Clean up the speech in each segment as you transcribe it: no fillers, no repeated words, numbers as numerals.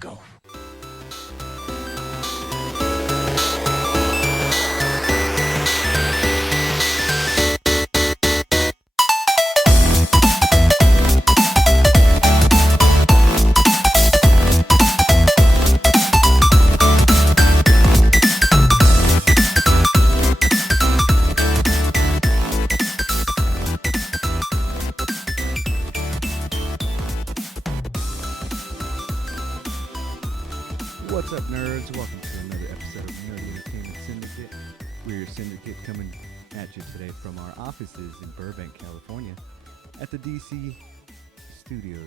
Go. What's up, nerds? Welcome to another episode of Nerd Entertainment Syndicate. We're your syndicate coming at you today from our offices in Burbank, California, at the DC studios,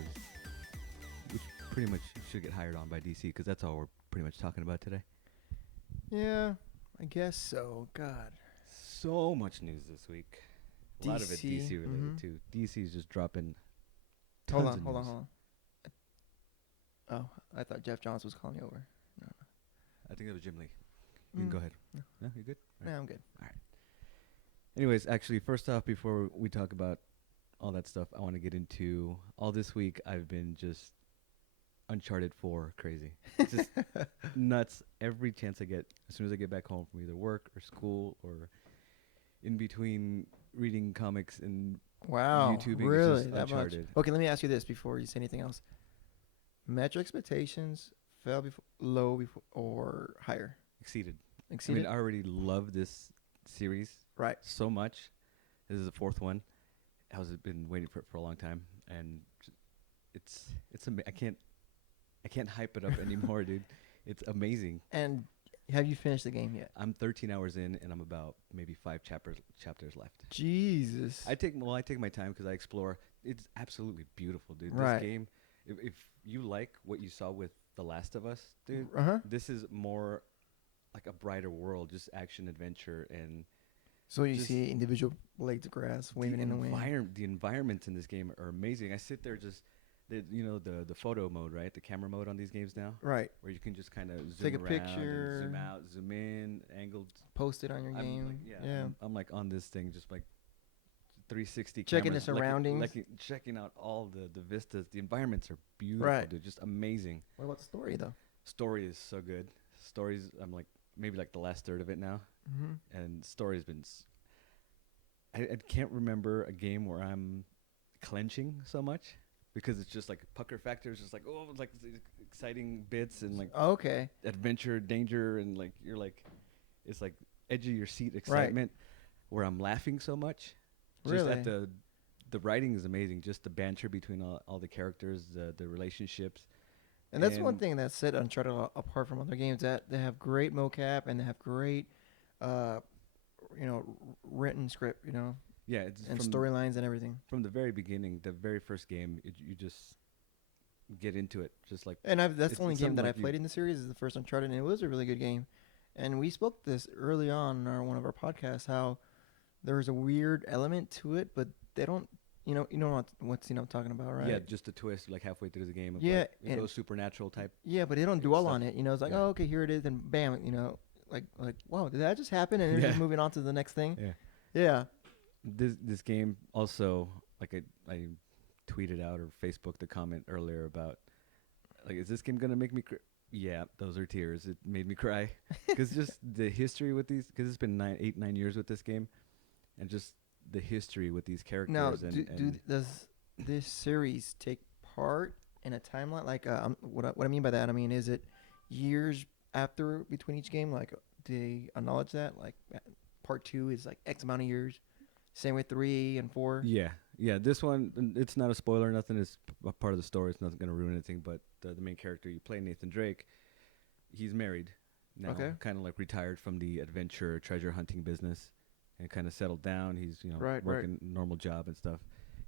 which pretty much should get hired on by DC because that's all we're pretty much talking about today. Yeah, I guess so. God. So much news this week. A lot of it DC, DC related too. DC's just dropping Hold tons on, of hold on, news. hold on. Oh, I thought Jeff Johns was calling me over. I think it was Jim Lee. You can go ahead. No, No, you good? All yeah, right. I'm good. Anyways, actually, first off, before we talk about all that stuff, I want to get into all this week. I've been just Uncharted 4 crazy. Just nuts every chance I get. As soon as I get back home from either work or school or in between reading comics and Wow, YouTubing, really? it's just That much? Uncharted. Okay, let me ask you this before you say anything else. Met your expectations, fell low before, or higher? Exceeded. Exceeded? I already love this series Right. so much. This is the fourth one. I've been waiting for it for a long time, and it's I can't hype it up anymore, dude. It's amazing. And have you finished the game yet? I'm 13 hours in, and I'm about maybe 5 chapters left. Jesus. I take my time because I explore. It's absolutely beautiful, dude. Right. This game, if you like what you saw with The Last of Us, dude, Uh-huh. this is more like a brighter world, just action adventure and So you just see individual blades of grass waving in the wind. The environments in this game are amazing. I sit there just, the photo mode, right? The camera mode on these games now, Right. where you can just kind of zoom Take a around picture. and zoom out, zoom in, angled. Post it on your I'm game. like, yeah. I'm like on this thing, just like 360 Checking the cameras, surroundings. checking out all the vistas. The environments are beautiful, Right. dude. Just amazing. What about the story, though? Story is so good. Stories, I'm like maybe like the last third of it now, Mm-hmm. and story's been. I can't remember a game where I'm clenching so much because it's just like pucker factor is just like, oh, like these exciting bits and like Okay. adventure, danger, and like you're like, it's like edge of your seat excitement where I'm laughing so much. Just Really? at the writing is amazing. Just the banter between all the characters, the relationships. And that's one And- thing that set Uncharted apart from other games, that they have great mocap and they have great, written script, Yeah, it's and from storylines and everything. from the very beginning, the very first game, you just get into it, just like And that's It's the only game something that I like you- played in the series is the first Uncharted, and it was a really good game. And we spoke this early on in one of our podcasts, how there's a weird element to it, but they don't, you know what's I'm talking about, right? yeah, just a twist like halfway through the game. Of Yeah, like, it and- goes supernatural type. Yeah, but they don't dwell stuff. on it. It's like, Yeah. oh, okay, here it is, and bam, like, wow, did that just happen? And they're just Yeah. moving on to the next thing. Yeah. Yeah. This game also, like I tweeted out or Facebooked a comment earlier about, like, is this game gonna make me? Yeah, those are tears. It made me cry because just the history with these, because it's been 9 years with this game, and just the history with these characters. Now, and does this series take part in a timeline? Like, what I mean by that, is it years after between each game? Like, do they acknowledge that? Like, part 2 is like X amount of years. Same with 3 and 4. yeah, this one, it's not a spoiler. Nothing is a part of the story. It's not gonna ruin anything. But the main character you play, Nathan Drake, he's married now, Okay. kind of like retired from the adventure treasure hunting business, and kind of settled down. He's Right. working normal job and stuff,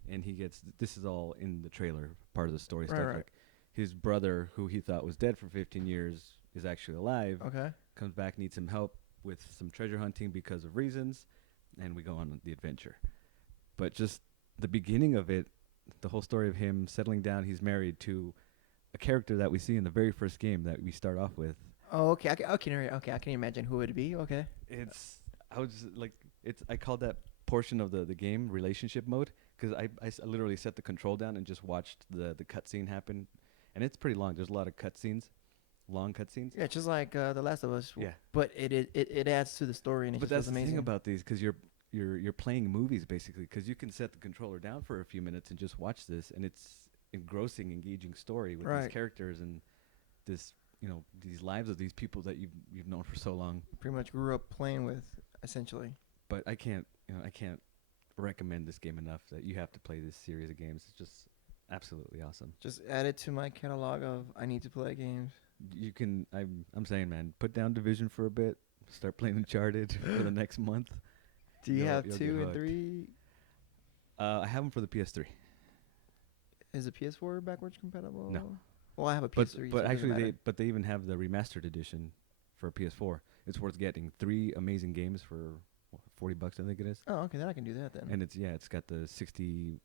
and he gets this is all in the trailer part of the story stuff. Right. Like his brother, who he thought was dead for 15 years, is actually alive. Okay. Comes back, needs some help with some treasure hunting because of reasons, and we go on the adventure. But just the beginning of it, the whole story of him settling down, he's married to a character that we see in the very first game that we start off with. Oh, okay. I can imagine who it would be. Okay. I called that portion of the game relationship mode because I literally set the control down and just watched the cutscene happen, and it's pretty long. There's a lot of cutscenes, long cutscenes. Yeah, just like The Last of Us. Yeah. But it adds to the story, and it But just that's feels the amazing. thing about these, because you're playing movies basically, because you can set the controller down for a few minutes and just watch this, and it's engrossing, engaging story with Right. these characters and this, these lives of these people that you've known for so long. Pretty much grew up playing with, essentially. But I can't recommend this game enough. That you have to play this series of games. It's just absolutely awesome. Just add it to my catalog of I need to play games. You can. I'm saying, man, put down Division for a bit. Start playing Uncharted for the next month. Do you have You'll 2 get and hooked. 3? I have them for the PS3. Is the PS4 backwards compatible? No. Well, I have a But PS3. so it but doesn't actually matter. they even have the remastered edition for PS4. It's worth getting. 3 amazing games for $40, I think it is. Oh, okay, then I can do that then. And it's got the 60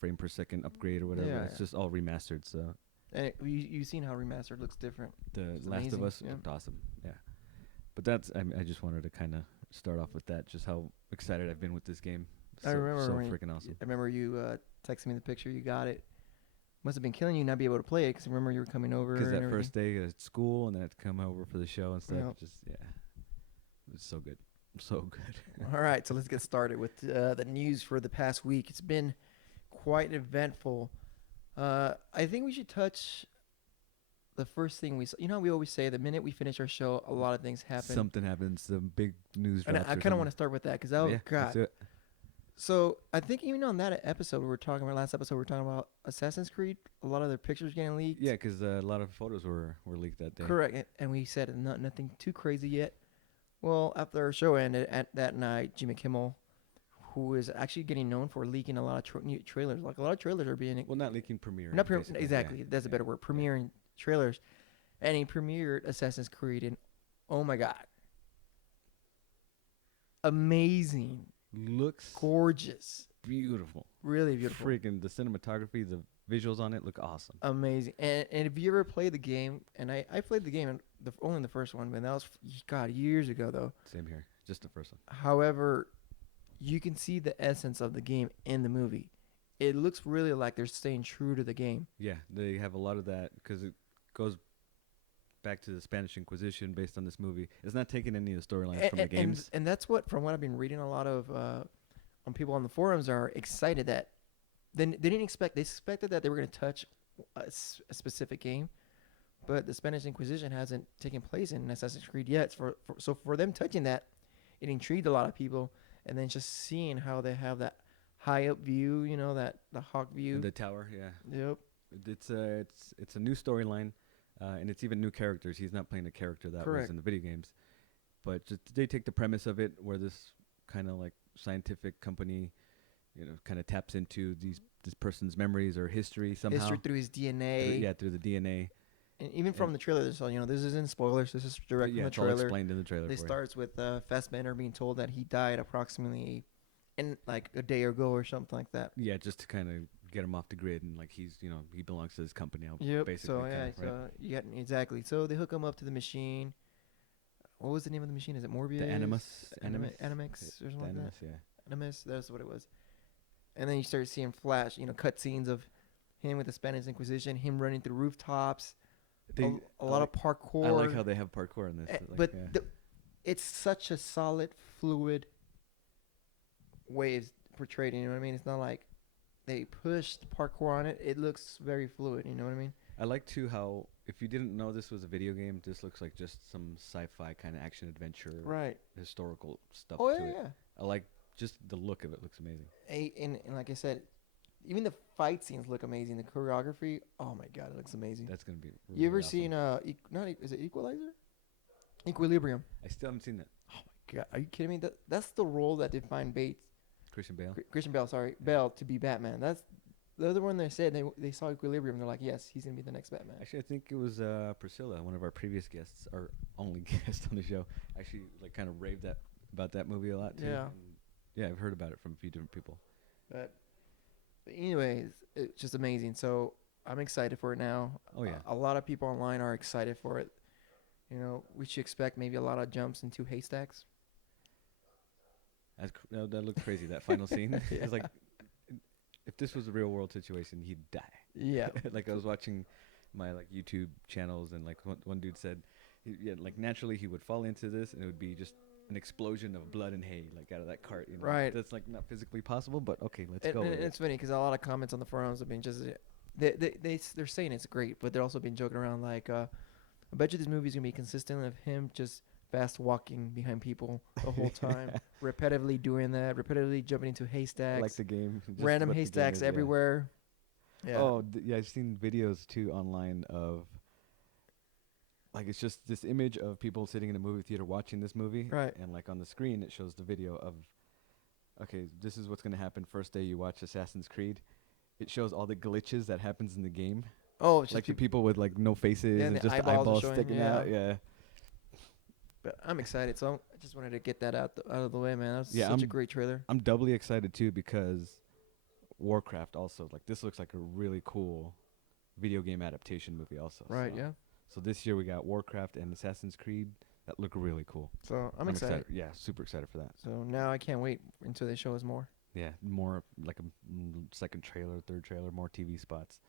frame per second upgrade or whatever. Yeah, It's yeah. just all remastered. So And you've seen how remastered looks different. the It's Last of amazing, Us yeah. looked awesome. Yeah. But that's I just wanted to kind of start off with that. Just how excited I've been with this game. I remember so when freaking awesome. I remember you texting me the picture. You got it. Must have been killing you not be able to play it because I remember you were coming over. Because and that everything. first day at school and then I had to come over for the show and stuff. Yep. Just it was so good. So good. All right, so let's get started with the news for the past week. It's been quite eventful. I think we should touch the first thing we saw. You know how we always say the minute we finish our show, a lot of things happen. Something happens. Some big news And drops. I kind of want to start with that because, oh, yeah, God. let's do it. So I think even on that episode we were talking about, last episode we were talking about Assassin's Creed. A lot of their pictures getting leaked. Yeah, because a lot of photos were leaked that day. Correct. And we said nothing too crazy yet. Well, after our show ended at that night, Jimmy Kimmel, who is actually getting known for leaking a lot of new trailers. Like a lot of trailers are being Well, not leaking premiere. not exactly. That's a better word. Premiering trailers, and he premiered Assassin's Creed, and oh my God, amazing, Looks gorgeous, beautiful. really beautiful, Freaking the cinematography, the visuals on it look awesome. amazing. And if you ever played the game, and I played the game only in the first one, but that was God years ago though. Same here. Just the first one. However, you can see the essence of the game in the movie. It looks really like they're staying true to the game. Yeah, they have a lot of that because it goes back to the Spanish Inquisition based on this movie. It's not taking any of the storylines from the games. And that's what, from what I've been reading, a lot of on people on the forums are excited that they didn't expect. They expected that they were going to touch a specific game, but the Spanish Inquisition hasn't taken place in Assassin's Creed yet. So for them touching that, it intrigued a lot of people. And then just seeing how they have that high up view, that the hawk view. The tower, yeah. Yep. It's a new storyline, and it's even new characters. He's not playing a character that Correct. was in the video games, but just they take the premise of it, where this kind of like scientific company, kind of taps into this person's memories or history somehow. History through his DNA. Through the DNA. And even from the trailer, so this isn't spoilers. This is direct from the it's all trailer. explained in the trailer. It for you. starts with Fassbender being told that he died approximately in like a day ago or something like that. Yeah, just to kind of get him off the grid and like he's he belongs to this company. Yep. Basically. So kinda, yeah, right? exactly. So they hook him up to the machine. What was the name of the machine? Is it Morbius? The Animus. Animix or something like that. Animus, yeah. Animus. That's what it was. And then you start seeing flash, cut scenes of him with the Spanish Inquisition, him running through rooftops. A lot of parkour. I like how they have parkour in this. But it's such a solid, fluid way it's portrayed. You know what I mean? It's not like they pushed parkour on it. It looks very fluid. You know what I mean? I like too how if you didn't know this was a video game, this looks like just some sci-fi kind of action adventure, Right. historical stuff. Oh to yeah, it. yeah. I like just the look of it. Looks amazing. And like I said, even the fight scenes look amazing. The choreography, oh my God, it looks amazing. That's gonna be. Really You ever awesome. seen is it Equalizer? Equilibrium. I still haven't seen that. Oh my God, are you kidding me? That's the role that defined Bates, Christian Bale. Christian Bale, Bale to be Batman. That's the other one they said they saw Equilibrium. They're like, yes, he's gonna be the next Batman. Actually, I think it was Priscilla, one of our previous guests, our only guest on the show. Actually, like kind of raved about that movie a lot too. Yeah. And yeah, I've heard about it from a few different people. But anyways, it's just amazing. So I'm excited for it now. Oh, yeah. A lot of people online are excited for it. We should expect maybe a lot of jumps into haystacks. That looked crazy. That final scene. Yeah. It's like if this was a real world situation, he'd die. Yeah. Like I was watching my like YouTube channels, and like one dude said, yeah, like naturally he would fall into this, and it would be just an explosion of blood and hay, like out of that cart. You know, Right. that's like not physically possible, but okay, let's And, go and with it. it's funny because a lot of comments on the forums have been just they're saying it's great, but they're also been joking around like, I bet you this movie's gonna be consistent of him just fast walking behind people the whole time, repetitively doing that, repetitively jumping into haystacks, Like the game, just random what the game haystacks is, yeah. everywhere. Yeah. Oh, yeah, I've seen videos too online of like it's just this image of people sitting in a movie theater watching this movie, Right. and like on the screen it shows the video of, okay, this is what's gonna happen first day you watch Assassin's Creed. It shows all the glitches that happens in the game, Oh, it's just like the people with like no faces Yeah, and the just the eyeballs are eyeballs showing, sticking yeah. out. Yeah, But I'm excited, so I just wanted to get that out of the way, man. That was Yeah, such a I'm- great trailer. I'm doubly excited too because Warcraft also, like, this looks like a really cool video game adaptation movie also. Right. So, Yeah. So this year we got Warcraft and Assassin's Creed that look really cool. So I'm excited. Yeah, super excited for that. So now I can't wait until they show us more. Yeah, more like a second trailer, third trailer, more TV spots.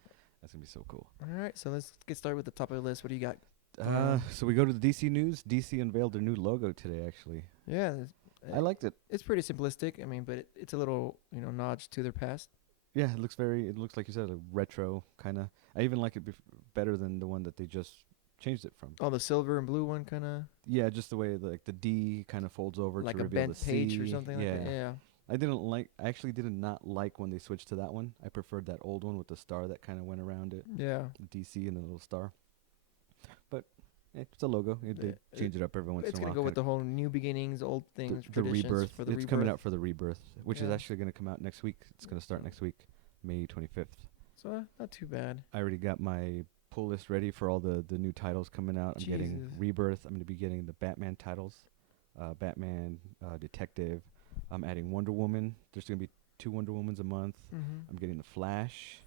That's gonna be so cool. All right, so let's get started with the top of the list. What do you got? So we go to the DC news. DC unveiled their new logo today. Actually, Yeah, I liked it. it's pretty simplistic. I mean, but it's a little nod to their past. Yeah, it looks like you said, a retro kind of. I even like it better than the one that they just changed it from. Oh, the silver and blue one, kind of Yeah, just the way like the D kind of folds over like to a reveal bent the page C. or something Yeah. like that. Yeah. I actually did not like when they switched to that one. I preferred that old one with the star that kind of went around it, Yeah. DC and the little star. But it's a logo. They Yeah, change it up every once It's in a gonna while. go with the whole new beginnings, old things, the traditions rebirth. for the It's rebirth. coming out for the rebirth, which is Yeah. actually going to come out next week. It's going to start next week, May 25th. So not too bad. I already got my pull list ready for all the new titles coming out. I'm getting Jesus. Rebirth. I'm going to be getting the Batman titles, Batman, Detective. I'm adding Wonder Woman. There's going to be 2 Wonder Womans a month. Mm-hmm. I'm getting the Flash.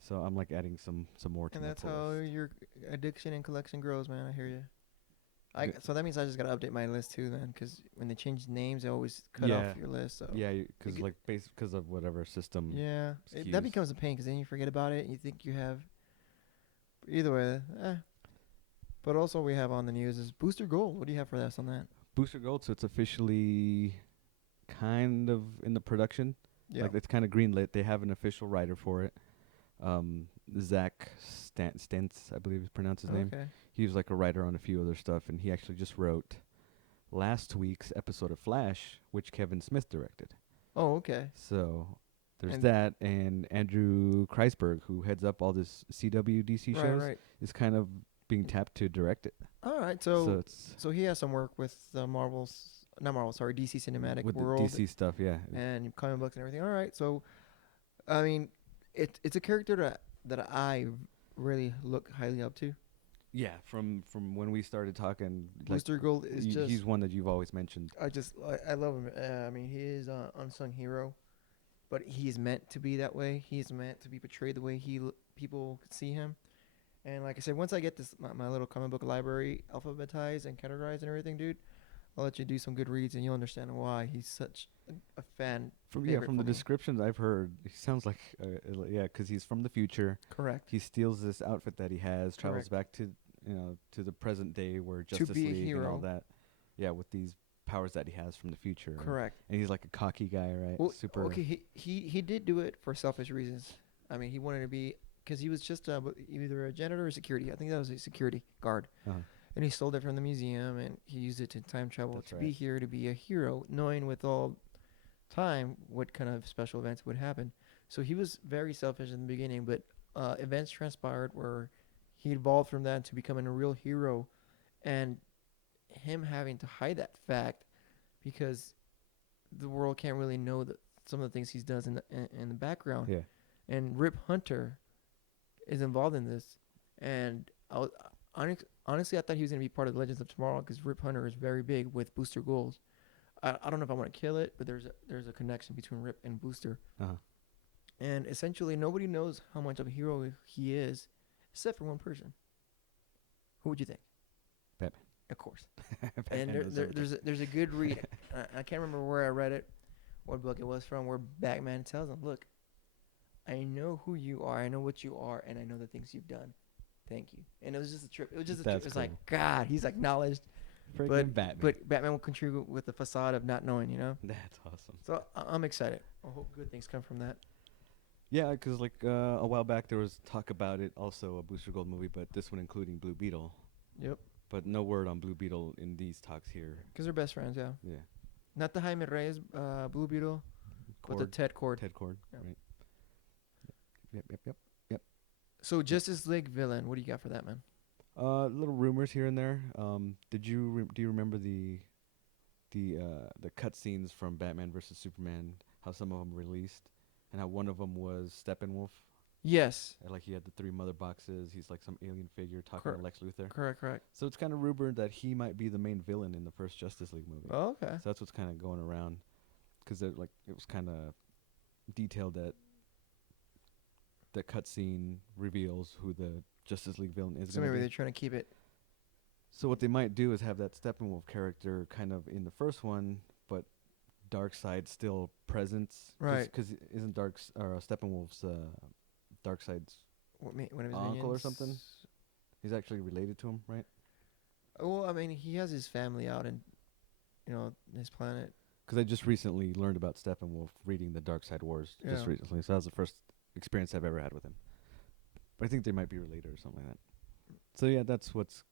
So I'm like adding some more to And my that's pull how list. your addiction and collection grows, man. I hear you. Good. So that means I just gotta update my list too, then, because when they change names, they always cut Yeah. off your list. So Yeah, because get- like because of whatever system. yeah, that skews. becomes a pain because then you forget about it. And you think you have. Either way, But also we have on the news is Booster Gold. What do you have for us on that? Booster Gold, so it's officially kind of in the production. Yeah. Like it's kind of greenlit. They have an official writer for it. Zach Stentz, I believe is pronounced his name. Okay. He was like a writer on a few other stuff, and he actually just wrote last week's episode of Flash, which Kevin Smith directed. Oh, okay. So there's And- that, and Andrew Kreisberg, who heads up all this CW DC Right, shows, right. is kind of being tapped to direct it. All right. So So it's he has some work with the DC Cinematic with World the DC stuff, yeah. and comic books and everything. All right. So, I mean, it's a character that I really look highly up to. Yeah, from when we started talking, like, Booster Gold is just. he's one that you've always mentioned. I love him. I mean, he is an unsung hero, but he's meant to be that way. He's meant to be portrayed the way people see him. And like I said, once I get this my little comic book library alphabetized and categorized and everything, dude, I'll let you do some good reads and you'll understand why he's such a fan. From favorite from the for me. descriptions I've heard, he sounds like because he's from the future. Correct. He steals this outfit that he has, travels Correct. back to to the present day where To Justice be a League and all hero. that. Yeah, with these powers that he has from the future. Correct. And he's like a cocky guy, right? Well, Super. okay, he did do it for selfish reasons. I mean, he wanted to be because he was just either a janitor or security. I think that was a security guard. Uh-huh. And he stole it from the museum, and he used it to time travel That's to right. be here, to be a hero, knowing with all time what kind of special events would happen. So he was very selfish in the beginning, but events transpired where he evolved from that to becoming a real hero, and him having to hide that fact because the world can't really know some of the things he does in the background. Yeah. And Rip Hunter is involved in this, and honestly, I thought he was gonna be part of the Legends of Tomorrow because Rip Hunter is very big with Booster Gold. I don't know if I want to kill it, but there's a connection between Rip and Booster, Uh-huh. and essentially nobody knows how much of a hero he is, except for one person. Who would you think? Batman. Of course. Batman And knows everything. there's a good read. I can't remember where I read it, what book it was from, where Batman tells him, "Look, I know who you are, I know what you are, and I know the things you've done. Thank you. And it was just a trip. It was just a trip. That's It's like, cool. God, he's acknowledged. Freaking Batman. But Batman will contribute with the facade of not knowing, you know? That's awesome. So I'm excited. I hope good things come from that. Yeah, because like a while back there was talk about it, also a Booster Gold movie, but this one including Blue Beetle. Yep. But no word on Blue Beetle in these talks here. Because they're best friends, yeah. Yeah. Not the Jaime Reyes Blue Beetle, but the Ted Cord. Ted Cord, Yep. right. Yep. So Justice League villain, what do you got for that, man? Little rumors here and there. Do you remember the cutscenes from Batman versus Superman? How some of them released, and how one of them was Steppenwolf. Yes. Like he had the 3 mother boxes. He's like some alien figure talking to Lex Luthor. Correct. So it's kind of rumored that he might be the main villain in the first Justice League movie. Oh, okay. So that's what's kind of going around, because it was kind of detailed that the cutscene reveals who the Justice League villain is. So maybe they're trying to keep it. So what they might do is have that Steppenwolf character kind of in the first one, but Darkseid still present. Right. Because isn't Steppenwolf's Darkseid's One of his uncle minions? or something? He's actually related to him, right? Well, I mean, he has his family out in, his planet. Because I just recently learned about Steppenwolf reading the Darkseid Wars just Yeah. recently. So that was the first experience I've ever had with him. But I think they might be related or something like that. So yeah, that's what's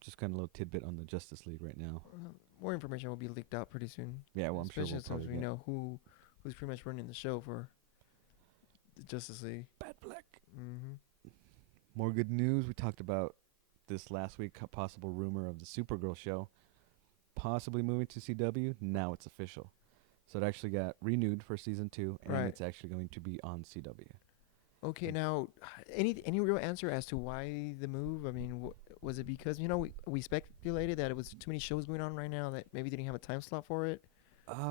just kind of a little tidbit on the Justice League right now. More information will be leaked out pretty soon. Yeah, well, I'm sure Especially we'll since probably we get know who's pretty much running the show for the Justice League. Bat Black. Mm-hmm. More good news. We talked about this last week, a possible rumor of the Supergirl show possibly moving to CW. Now it's official. So it actually got renewed for season 2, and Right. it's actually going to be on CW. Okay, now, any real answer as to why the move? I mean, was it because we speculated that it was too many shows going on right now that maybe they didn't have a time slot for it?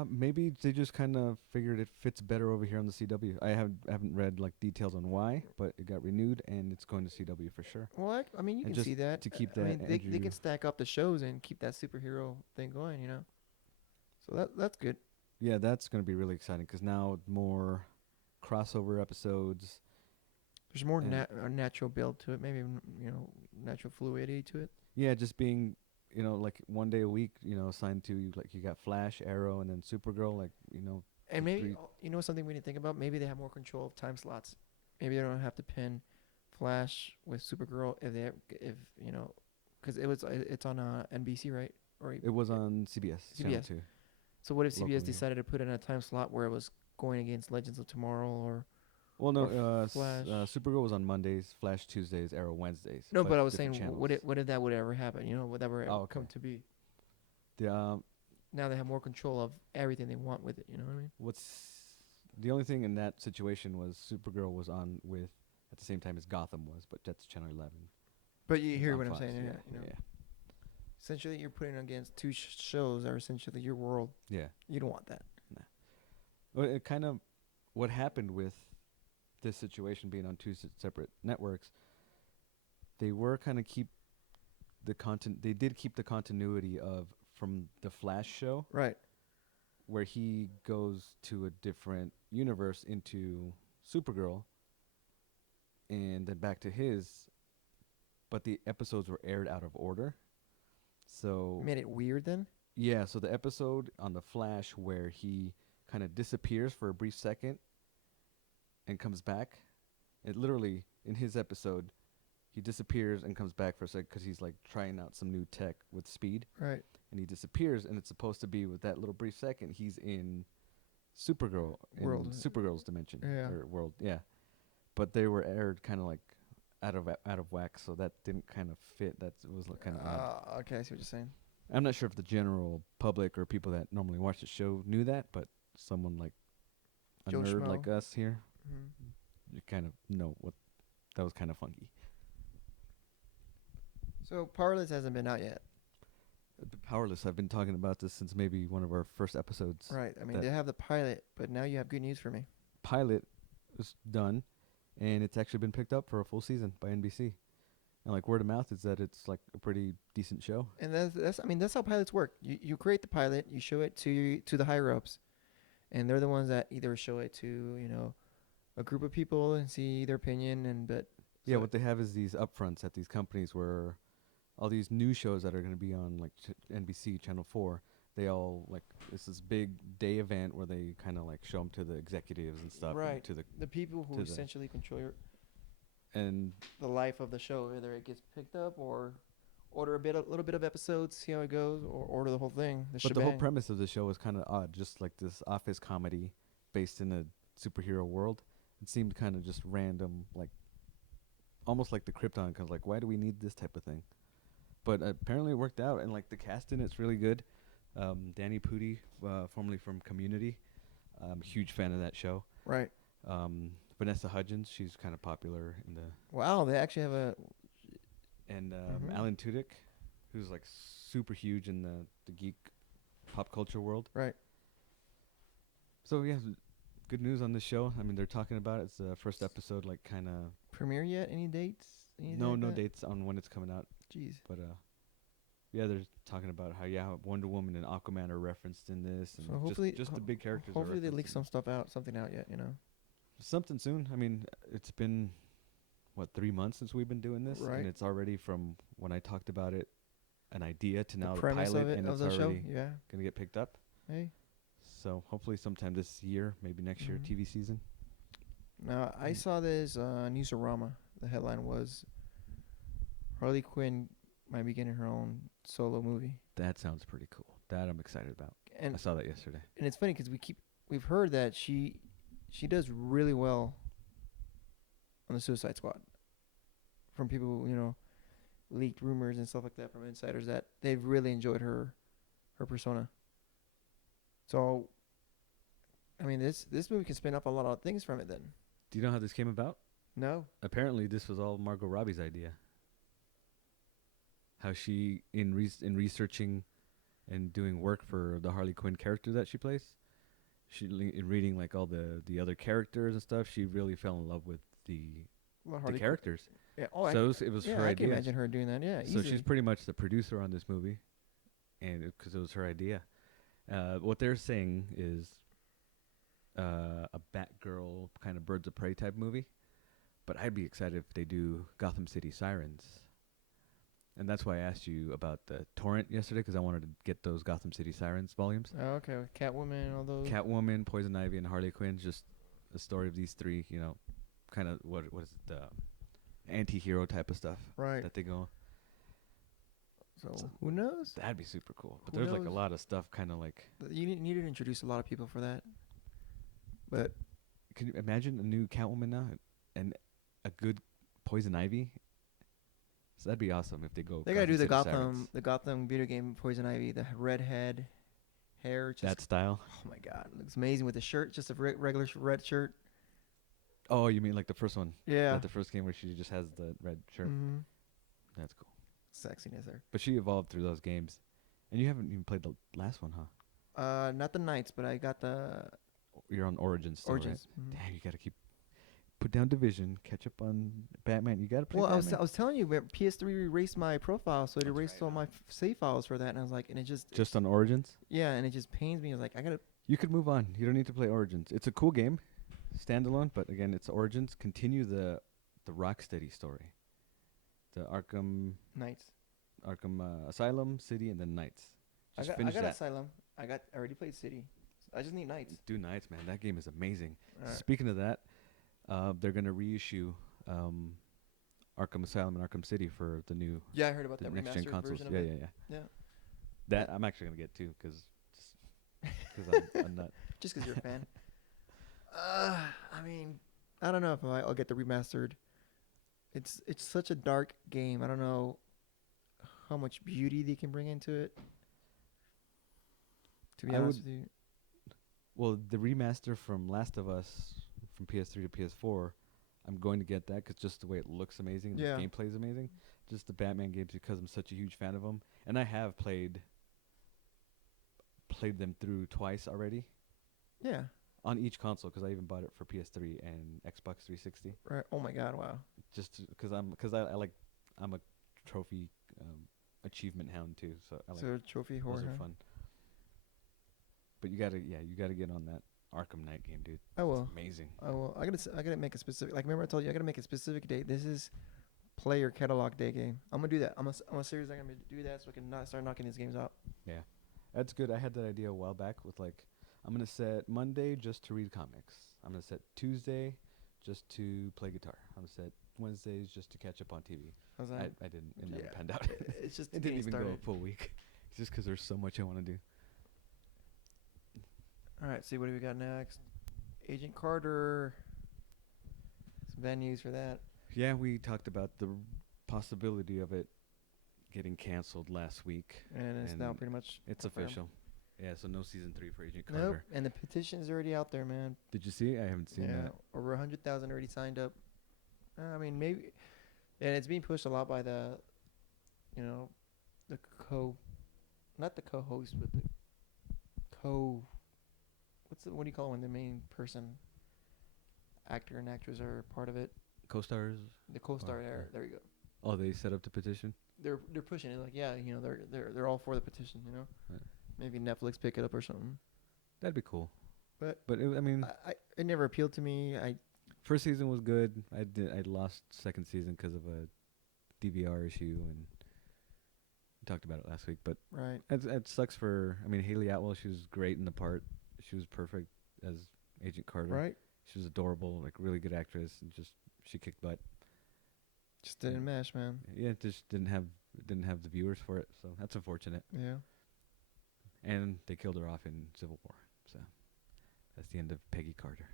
Maybe they just kind of figured it fits better over here on the CW. I haven't read like details on why, but it got renewed and it's going to CW for sure. Well, I mean, you And can just see that to keep I that mean, they Andrew- can stack up the shows and keep that superhero thing going, So that's good. Yeah, that's going to be really exciting because now more crossover episodes. There's more And- a natural build to it, maybe natural fluidity to it. Yeah, just being, like one day a week, assigned to like you got Flash, Arrow, and then Supergirl, like And maybe three- something we didn't think about. Maybe they have more control of time slots. Maybe they don't have to pin Flash with Supergirl because it's on NBC, right? Or it was on CBS. Channel CBS. 2. so what if CBS locally. decided to put it in a time slot where it was going against Legends of Tomorrow or Well, no, Flash. Supergirl was on Mondays, Flash Tuesdays, Arrow Wednesdays. no? But I was saying, different what channels. if that would ever happen? Would that ever Oh, okay. come to be? The Now they have more control of everything they want with it. You know what I mean? what's the only thing in that situation was Supergirl was on with at the same time as Gotham was, but that's Channel 11. But you hear on what I'm Fox, saying? Yeah, Yeah. Essentially, you're putting against two shows that are essentially your world. yeah. You don't want that. Well, it kind of what happened with this situation being on 2 separate networks. They were kind of keep the content. They did keep the continuity of from the Flash show, Right. where he goes to a different universe into Supergirl, and then back to his. But the episodes were aired out of order, so Made it weird then. yeah. So the episode on the Flash where he kind of disappears for a brief second and comes back, it literally in his episode, he disappears and comes back for a sec because he's like trying out some new tech with speed. Right. And he disappears, and it's supposed to be with that little brief second he's in Supergirl World. in Supergirl's dimension Yeah. or world, yeah. But they were aired kind of like out of whack, so that didn't kind of fit. That was kind of odd. Okay, I see what you're saying. I'm not sure if the general public or people that normally watch the show knew that, but someone like a Joe nerd Schmo. like us here, Mhm. you kind of know what that was kind of funky. So Powerless hasn't been out yet. Powerless. I've been talking about this since maybe one of our first episodes. Right. I mean, that- they have the pilot, but now you have good news for me. Pilot was done, and it's actually been picked up for a full season by NBC. And like word of mouth is that it's like a pretty decent show. And that's how pilots work. You create the pilot, you show it to the higher ups, and they're the ones that either show it to a group of people and see their opinion, but Yeah, So what they have is these upfronts at these companies where all these new shows that are going to be on like NBC Channel 4, they all like it's this big day event where they kind of like show them to the executives and stuff and right, to the people who to the essentially control and the life of the show, whether it gets picked up or order a little bit of episodes, see how it goes, or order the whole thing, the but the whole shebang. premise of the show was kind of odd, just like this office comedy based in a superhero world. It seemed kind of just random, like almost like the Krypton, because like why do we need this type of thing? But apparently it worked out, and like the cast in it's really good. Danny Pudi, formerly from Community, I'm a huge fan of that show. Right. Vanessa Hudgens, she's kind of popular in the Wow, they actually have a and Mhm. Alan Tudyk, who's like super huge in the geek pop culture world. right. So yeah, good news on this show. I mean, they're talking about it. It's the first episode, like kind of Premiere yet? Any dates? Anything no like no that? dates on when it's coming out, Jeez. but yeah, they're talking about how Wonder Woman and Aquaman are referenced in this, and So hopefully, just the big characters. hopefully are they leak referenced in something out yet. You know. something soon. I mean, it's been what 3 months since we've been doing this, Right. and it's already from when I talked about it, an idea to The now the premise pilot, of it and of it's the show. already Yeah. gonna get picked up. Hey. So hopefully sometime this year, maybe next year, Mhm. TV season. Now I Mm. saw this Newsarama. The headline was Harley Quinn might be getting her own solo movie, That sounds pretty cool. That I'm excited about. I and saw that yesterday. it's funny because we've heard that she does really well on the Suicide Squad from people who, leaked rumors and stuff like that from insiders that they've really enjoyed her persona. So I mean this movie can spin up a lot of things from it then. Do you know how this came about? No. Apparently, this was all Margot Robbie's idea. How she, in researching and doing work for the Harley Quinn character that she plays, in reading like all the other characters and stuff, she really fell in love with the Well, the Harley Quinn- characters. Yeah. Oh, So it was yeah, her I can idea. imagine her doing that. Yeah. So Easily. she's pretty much the producer on this movie, and because it was her idea. What they're saying is a Batgirl kind of Birds of Prey type movie, but I'd be excited if they do Gotham City Sirens, and that's why I asked you about the torrent yesterday, because I wanted to get those Gotham City Sirens volumes. Oh, okay. With Catwoman, all those. Catwoman, Poison Ivy, and Harley Quinn. Just the story of these three, kind of what is it, the anti-hero type of stuff Right. that they go. So who knows? That'd be super cool. But Who there's like a knows? lot of stuff, kind of like. You need to introduce a lot of people for that. But Can you imagine a new Catwoman now and a good Poison Ivy? So that'd be awesome if they go. they gotta do the City Sirens. the Gotham video game Poison Ivy, the redhead hair. Just, That style. oh my god, it looks amazing with the shirt, just a regular red shirt. Oh, you mean like the first one? Yeah. Like the first game where she just has the red shirt. Mm-hmm. That's cool. Sexiness there. But she evolved through those games, and you haven't even played the last one, huh? Not the Knights, but I got the You're on Origins. Still, Origins. Right? Mhm. Damn, you gotta put down Division, catch up on Batman. You gotta play. Well, I Batman. was telling you, but PS3 erased my profile, so it That's erased right, all my save files for that, and I was like, and it just on Origins. yeah, and it just pains me. I was like, I gotta. You could move on. You don't need to play Origins. It's a cool game, standalone. But again, it's Origins. Continue the Rocksteady story, the Arkham Knights. Asylum, City, and then Knights. Just I finish got that. Asylum. I already played City. I just need Knights. Do Knights, man. That game is amazing. Alright. Speaking of that, they're gonna reissue Arkham Asylum and Arkham City for the new Yeah, I heard about the that next gen remastered consoles. version Yeah, of yeah, it. yeah. Yeah. That I'm actually gonna get too, because I'm a nut. Just 'cause you're a fan. I mean, I don't know if I'll get the remastered. It's such a dark game. I don't know how much beauty they can bring into it. To be I honest would- with you, Well, the remaster from Last of Us from PS3 to PS4, I'm going to get that because just the way it looks amazing and Yeah. the gameplay is amazing. Just the Batman games, because I'm such a huge fan of them, and I have played them through twice already yeah. on each console, because I even bought it for PS3 and Xbox 360. Right. Oh my God! Wow. Just because I'm a trophy achievement hound too, so I like So trophy those horror. are Huh? fun. But you gotta get on that Arkham Knight game, dude. I will. Amazing. I will. I gotta make a specific. Like remember I told you I gotta make a specific date. This is player catalog day game. I'm gonna do that. I'm a series. I'm gonna do that so I can not start knocking these games out. Yeah, that's good. I had that idea a while back with like, I'm gonna set Monday just to read comics. I'm gonna set Tuesday just to play guitar. I'm gonna set Wednesdays just to catch up on TV. How's that? I didn't. It never panned out. It's just It didn't even started. go a full week. It's just 'cause there's so much I want to do. All right. See what do we got next? Agent Carter. Some venues for that. Yeah, we talked about the possibility of it getting canceled last week. And it's now And pretty much. It's confirmed. official. Yeah, so no season 3 for Agent Nope. Carter. And the petition's already out there, man. Did you see it? I haven't seen that. Over 100,000 already signed up. I mean, maybe, and it's being pushed a lot by the, the not the co-host, but the what do you call it when the main person, actor and actress are part of it? Co-stars? The co-star. yeah. There you go. Oh, they set up the petition? They're pushing it like they're all for the petition. Right. Maybe Netflix pick it up or something. That'd be cool. But I mean, it never appealed to me. first season was good. I lost second season 'cause of a DVR issue, and we talked about it last week. But Right. it sucks for. I mean, Haley Atwell. She was great in the part. She was perfect as Agent Carter. Right. She was adorable, like really good actress, and she kicked butt. Just didn't mesh, man. Yeah, it just didn't have the viewers for it, so that's unfortunate. Yeah. And they killed her off in Civil War, so that's the end of Peggy Carter.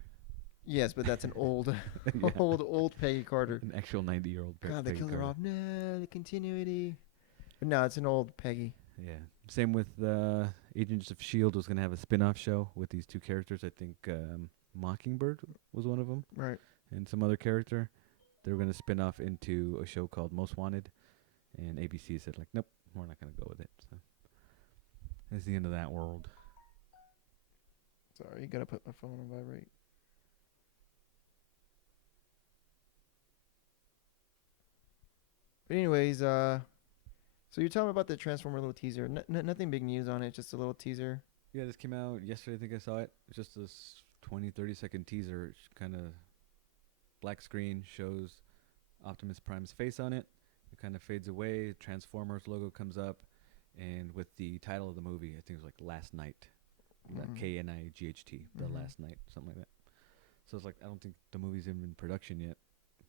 Yes, but that's an old, Yeah. old Peggy Carter. An actual 90-year-old. God, they killed her off. No, the continuity. But no, it's an old Peggy. Yeah. Same with Agents of S.H.I.E.L.D. was going to have a spin-off show with these two characters. I think Mockingbird was one of them, Right. and some other character. They were going to spin off into a show called Most Wanted, and ABC said, like, nope, we're not going to go with it. So that's the end of that world. Sorry, you gotta put my phone on vibrate. But anyways, so you're telling me about the Transformer little teaser. Nothing big news on it, just a little teaser. Yeah, this came out yesterday. I think I saw it. It's just this 20-30-second teaser. It's kind of black screen, shows Optimus Prime's face on it. It kind of fades away. Transformers logo comes up, and with the title of the movie, I think it was like Last Night. Mhm. KNIGHT, The Mhm. Last Night, something like that. So it's like, I don't think the movie's even in production yet.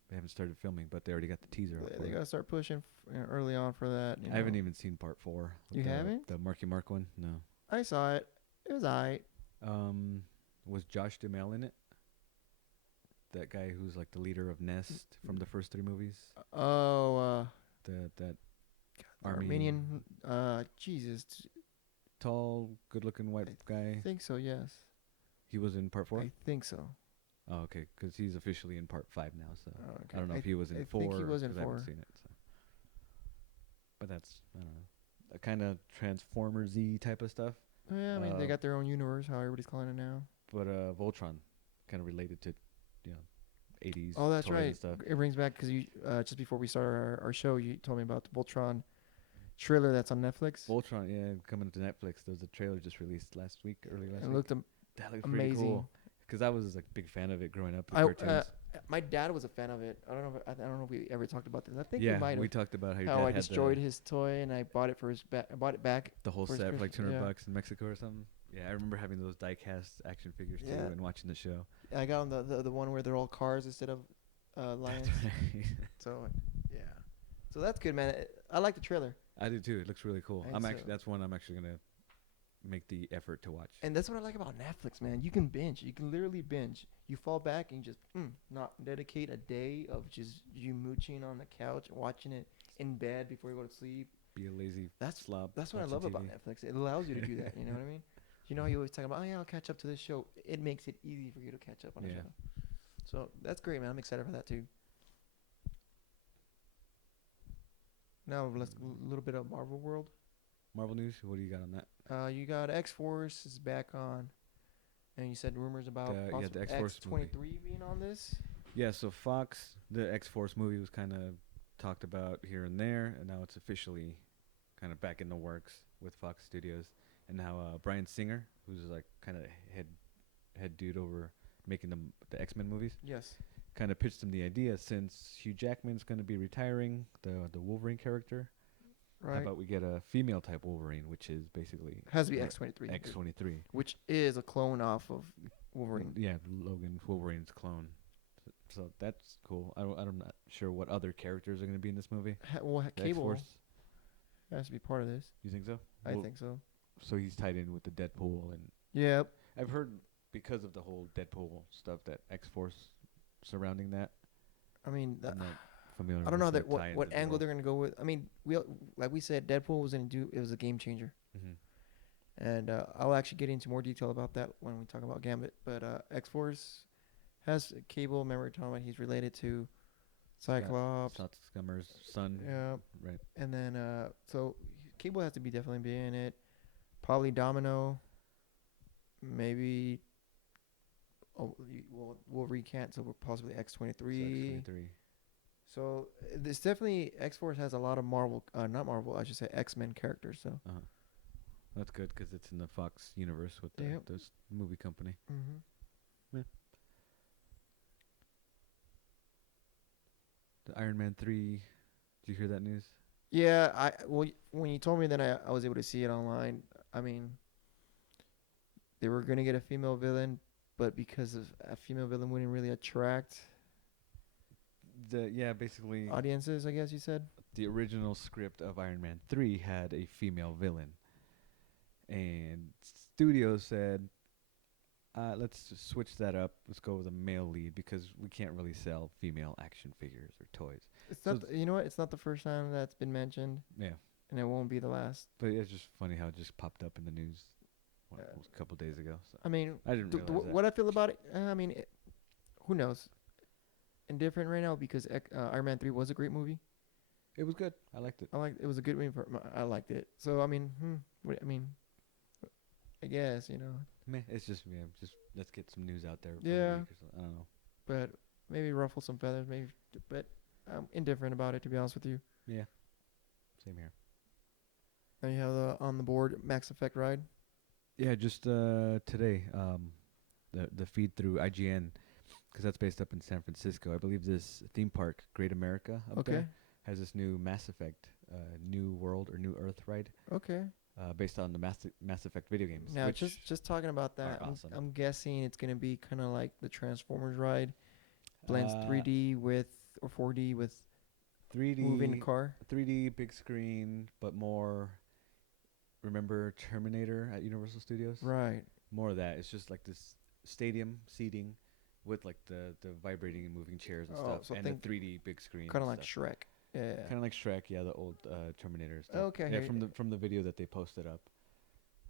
They haven't started filming, but they already got the teaser out for They it. gotta start pushing early on for that. I haven't even seen part 4. You haven't? The Marky Mark one? No. I saw it. It was alright. Was Josh Duhamel in it? That guy who's like the leader of Nest from the first 3 movies? Oh, That Army. Armenian. Jesus. tall, good-looking white I guy. think so. Yes. He was in part 4? I think so. Oh, okay, because he's officially in part 5 now. So Oh, okay. I don't know if he was in I 4. think he was in 'cause I 4. haven't seen it. So. But that's, I don't know, a kind of Transformers-y type of stuff. Yeah, I mean they got their own universe, how everybody's calling it now. But Voltron, kind of related to, 80s. Oh, that's toys right. And stuff. It brings back because you just before we started our show, you told me about the Voltron trailer that's on Netflix. Voltron, yeah, coming to Netflix. There was a trailer just released early last It week. looked That looked pretty amazing. cool. Because I was like a big fan of it growing up with cartoons. My dad was a fan of it. I don't know if we ever talked about this. I think Yeah, we might we have. talked about how your How dad I had destroyed his toy and I bought it for his I bought it back. the whole for his set for like Christmas, $200 yeah. in Mexico or something. Yeah, I remember having those die-cast action figures too Yeah. and watching the show. I got on the one where they're all cars instead of lions. So yeah, so that's good, man. I like the trailer, I do too. It looks really cool. It's, That's one I'm actually gonna make the effort to watch. and that's what I like about Netflix, man. You can binge. You can literally binge. You fall back and you just not dedicate a day of just you mooching on the couch, watching it in bed before you go to sleep. Be a lazy slob. That's what I watching love about TV. Netflix. It allows you to do that. You know what I mean? You know how you always talk about, oh yeah, I'll catch up to this show. It makes it easy for you to catch up on a Yeah. show. So that's great, man. I'm excited for that too. Now let's a little bit of Marvel World. Marvel news. What do you got on that? You got X-Force is back on, and you said rumors about the X-Force movie. X-23 being on this. Yeah, so Fox, the X-Force movie was kind of talked about here and there, and now it's officially kind of back in the works with Fox Studios. And now Bryan Singer, who's like kind of head head dude over making the X-Men movies, Yes. kind of pitched him the idea, since Hugh Jackman's going to be retiring the Wolverine character. How Right. about we get a female type Wolverine, which is basically Has to be X-23. X-23. Which is a clone off of Wolverine. Yeah, Logan Wolverine's clone. So that's cool. I'm not sure what other characters are going to be in this movie. The Cable X-Force. has to be part of this. You think so? I Well, think so. so he's tied in with the Deadpool, and Yep. I've heard because of the whole Deadpool stuff that X-Force surrounding that. I mean, I'm not familiar. I don't know with that the tie-ins what of the angle world. they're gonna go with. I mean, like we said, Deadpool was gonna do. It was a game changer, Mhm. and I'll actually get into more detail about that when we talk about Gambit. But X-Force has Cable. Remember, talking about he's related to Cyclops. Scott Scummer's son. Yeah, Right. and then so Cable has to be definitely be in it. Probably Domino. Maybe. Oh, we'll recant. So possibly X-23. X-23. So this definitely X-Force has a lot of Marvel, not Marvel, I should say X-Men characters. So. Uh-huh. That's good because it's in the Fox universe with Yep. this movie company. Mm-hmm. The Iron Man 3. Did you hear that news? Yeah, when you told me that I was able to see it online. I mean, they were gonna get a female villain, but because of a female villain wouldn't really attract Basically audiences, I guess you said. the original script of Iron Man 3 had a female villain. And studios said, let's just switch that up. Let's go with a male lead because we can't really sell female action figures or toys. It's So not. You know what? It's not the first time that's been mentioned, Yeah. and it won't be the last. But it's just funny how it just popped up in the news Yeah. a couple days ago. So I mean, I didn't realize that. what I feel about it. I mean, who knows? Indifferent right now because Iron Man 3 was a great movie. It was good. I liked it. It was a good movie. I liked it. So I mean, I guess Meh, it's just let's get some news out there. For Yeah. a week or so. I don't know. but maybe ruffle some feathers, maybe. But I'm indifferent about it, to be honest with you. Yeah. Same here. Now you have on the board Max Effect ride. Yeah, just today, the feed through IGN, because that's based up in San Francisco. I believe this theme park, Great America, up there, has this new Mass Effect, New World or New Earth ride, Okay. based on the Mass Effect video games. Now which just talking about that, are awesome. I'm guessing it's gonna be kind of like the Transformers ride, blends Uh, 3D with or 4D with 3D moving the car. 3D big screen, but more. Remember Terminator at Universal Studios? Right. More of that. It's just like this stadium seating with like the vibrating and moving chairs and Oh, stuff, so and a think 3D big screen. Kind of and like stuff. Shrek. Yeah. Kind of like Shrek, yeah, the old Terminator stuff. Okay, Yeah, here- from the video that they posted up.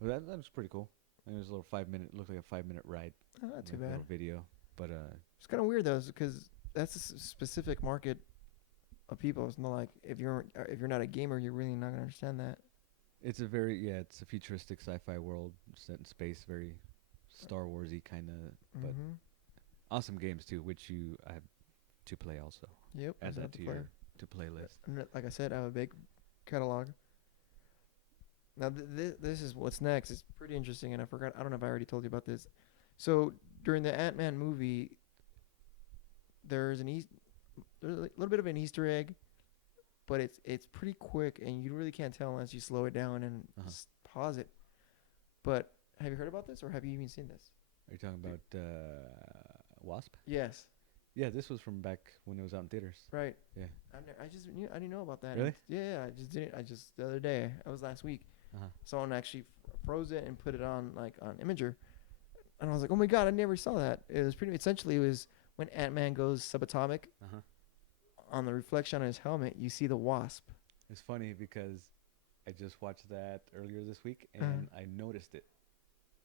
Well, that was pretty cool. It was a little 5-minute, looked like a 5-minute ride. Not too like a bad. little video, but It's kind of weird though, because that's a specific market of people. It's not like if you're not a gamer, you're really not gonna understand that. it's a futuristic sci-fi world set in space, very Star Warsy kind of, but Mm-hmm. awesome games too, which I have to play also. Yep. Add as that a to player. your playlist. And like I said, I have a big catalog. Now this is what's next. It's pretty interesting, and I don't know if I already told you about this. So during the Ant-Man movie, there's a little bit of an Easter egg, but it's pretty quick, and you really can't tell unless you slow it down and Uh-huh. pause it. But have you heard about this, or have you even seen this? Are you talking about Wasp? Yes. Yeah, this was from back when it was out in theaters. Right. Yeah. I didn't know about that. Really? Yeah, I just didn't. I just the other day. It was last week. Uh-huh. Someone actually froze it and put it on on Imager, and I was like, oh my god, I never saw that. It was essentially it was when Ant-Man goes subatomic. Uh-huh. On the reflection on his helmet, you see the Wasp. It's funny because I just watched that earlier this week and I noticed it.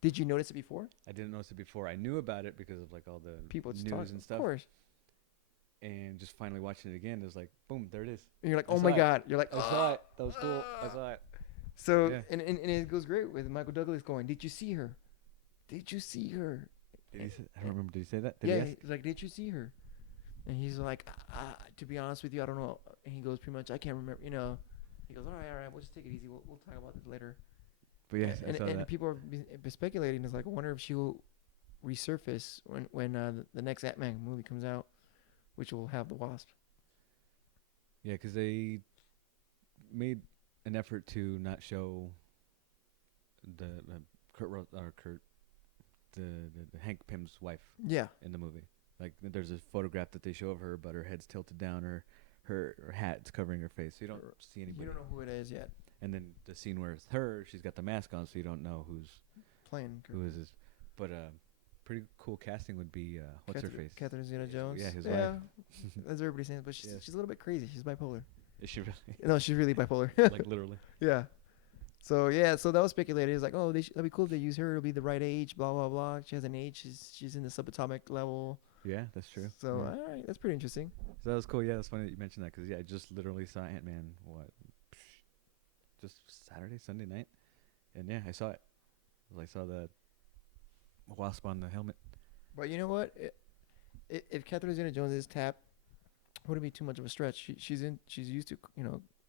Did you notice it before? I didn't notice it before. I knew about it because of like all the People just news talk, and stuff. Of course. And just finally watching it again, it was like, boom, there it is. And you're like, I oh saw my it. god. You're like, I saw it. That was cool. I saw it. So Yeah. and it goes great with Michael Douglas going, did you see her? Did you see her? Did he say, I don't remember. Did he say that? Did Yeah, he ask? he's like, did you see her? And he's like, to be honest with you, I don't know. And he goes, pretty much, I can't remember. He goes, all right, we'll just take it easy. We'll talk about this later. But yes, I and saw that. people are speculating. It's like, I wonder if she'll resurface when the next Ant-Man movie comes out, which will have the Wasp. Yeah, because they made an effort to not show the Kurt the Hank Pym's wife Yeah. in the movie. Like there's a photograph that they show of her, but her head's tilted down, her hat's covering her face, so you don't see anybody. You don't know who it is yet. And then the scene where it's her, she's got the mask on, so you don't know Playing. who is this. But pretty cool casting would be what's her face? Catherine Zeta-Jones. Yeah, his wife. That's everybody saying, but she's Yes. a little bit crazy. She's bipolar. Is she really? No, she's really bipolar. Like literally. Yeah. So that was speculated. It's like, oh, that'd be cool if they use her. It'll be the right age. Blah blah blah. She has an age. She's in the subatomic level. Yeah, that's true. So Yeah. all right, that's pretty interesting. So that was cool. Yeah, that's funny that you mentioned that because I just literally saw Ant-Man just Sunday night, and yeah, I saw it. I saw the wasp on the helmet. But you know what? If Catherine Zeta-Jones is tapped, wouldn't be too much of a stretch. She's used to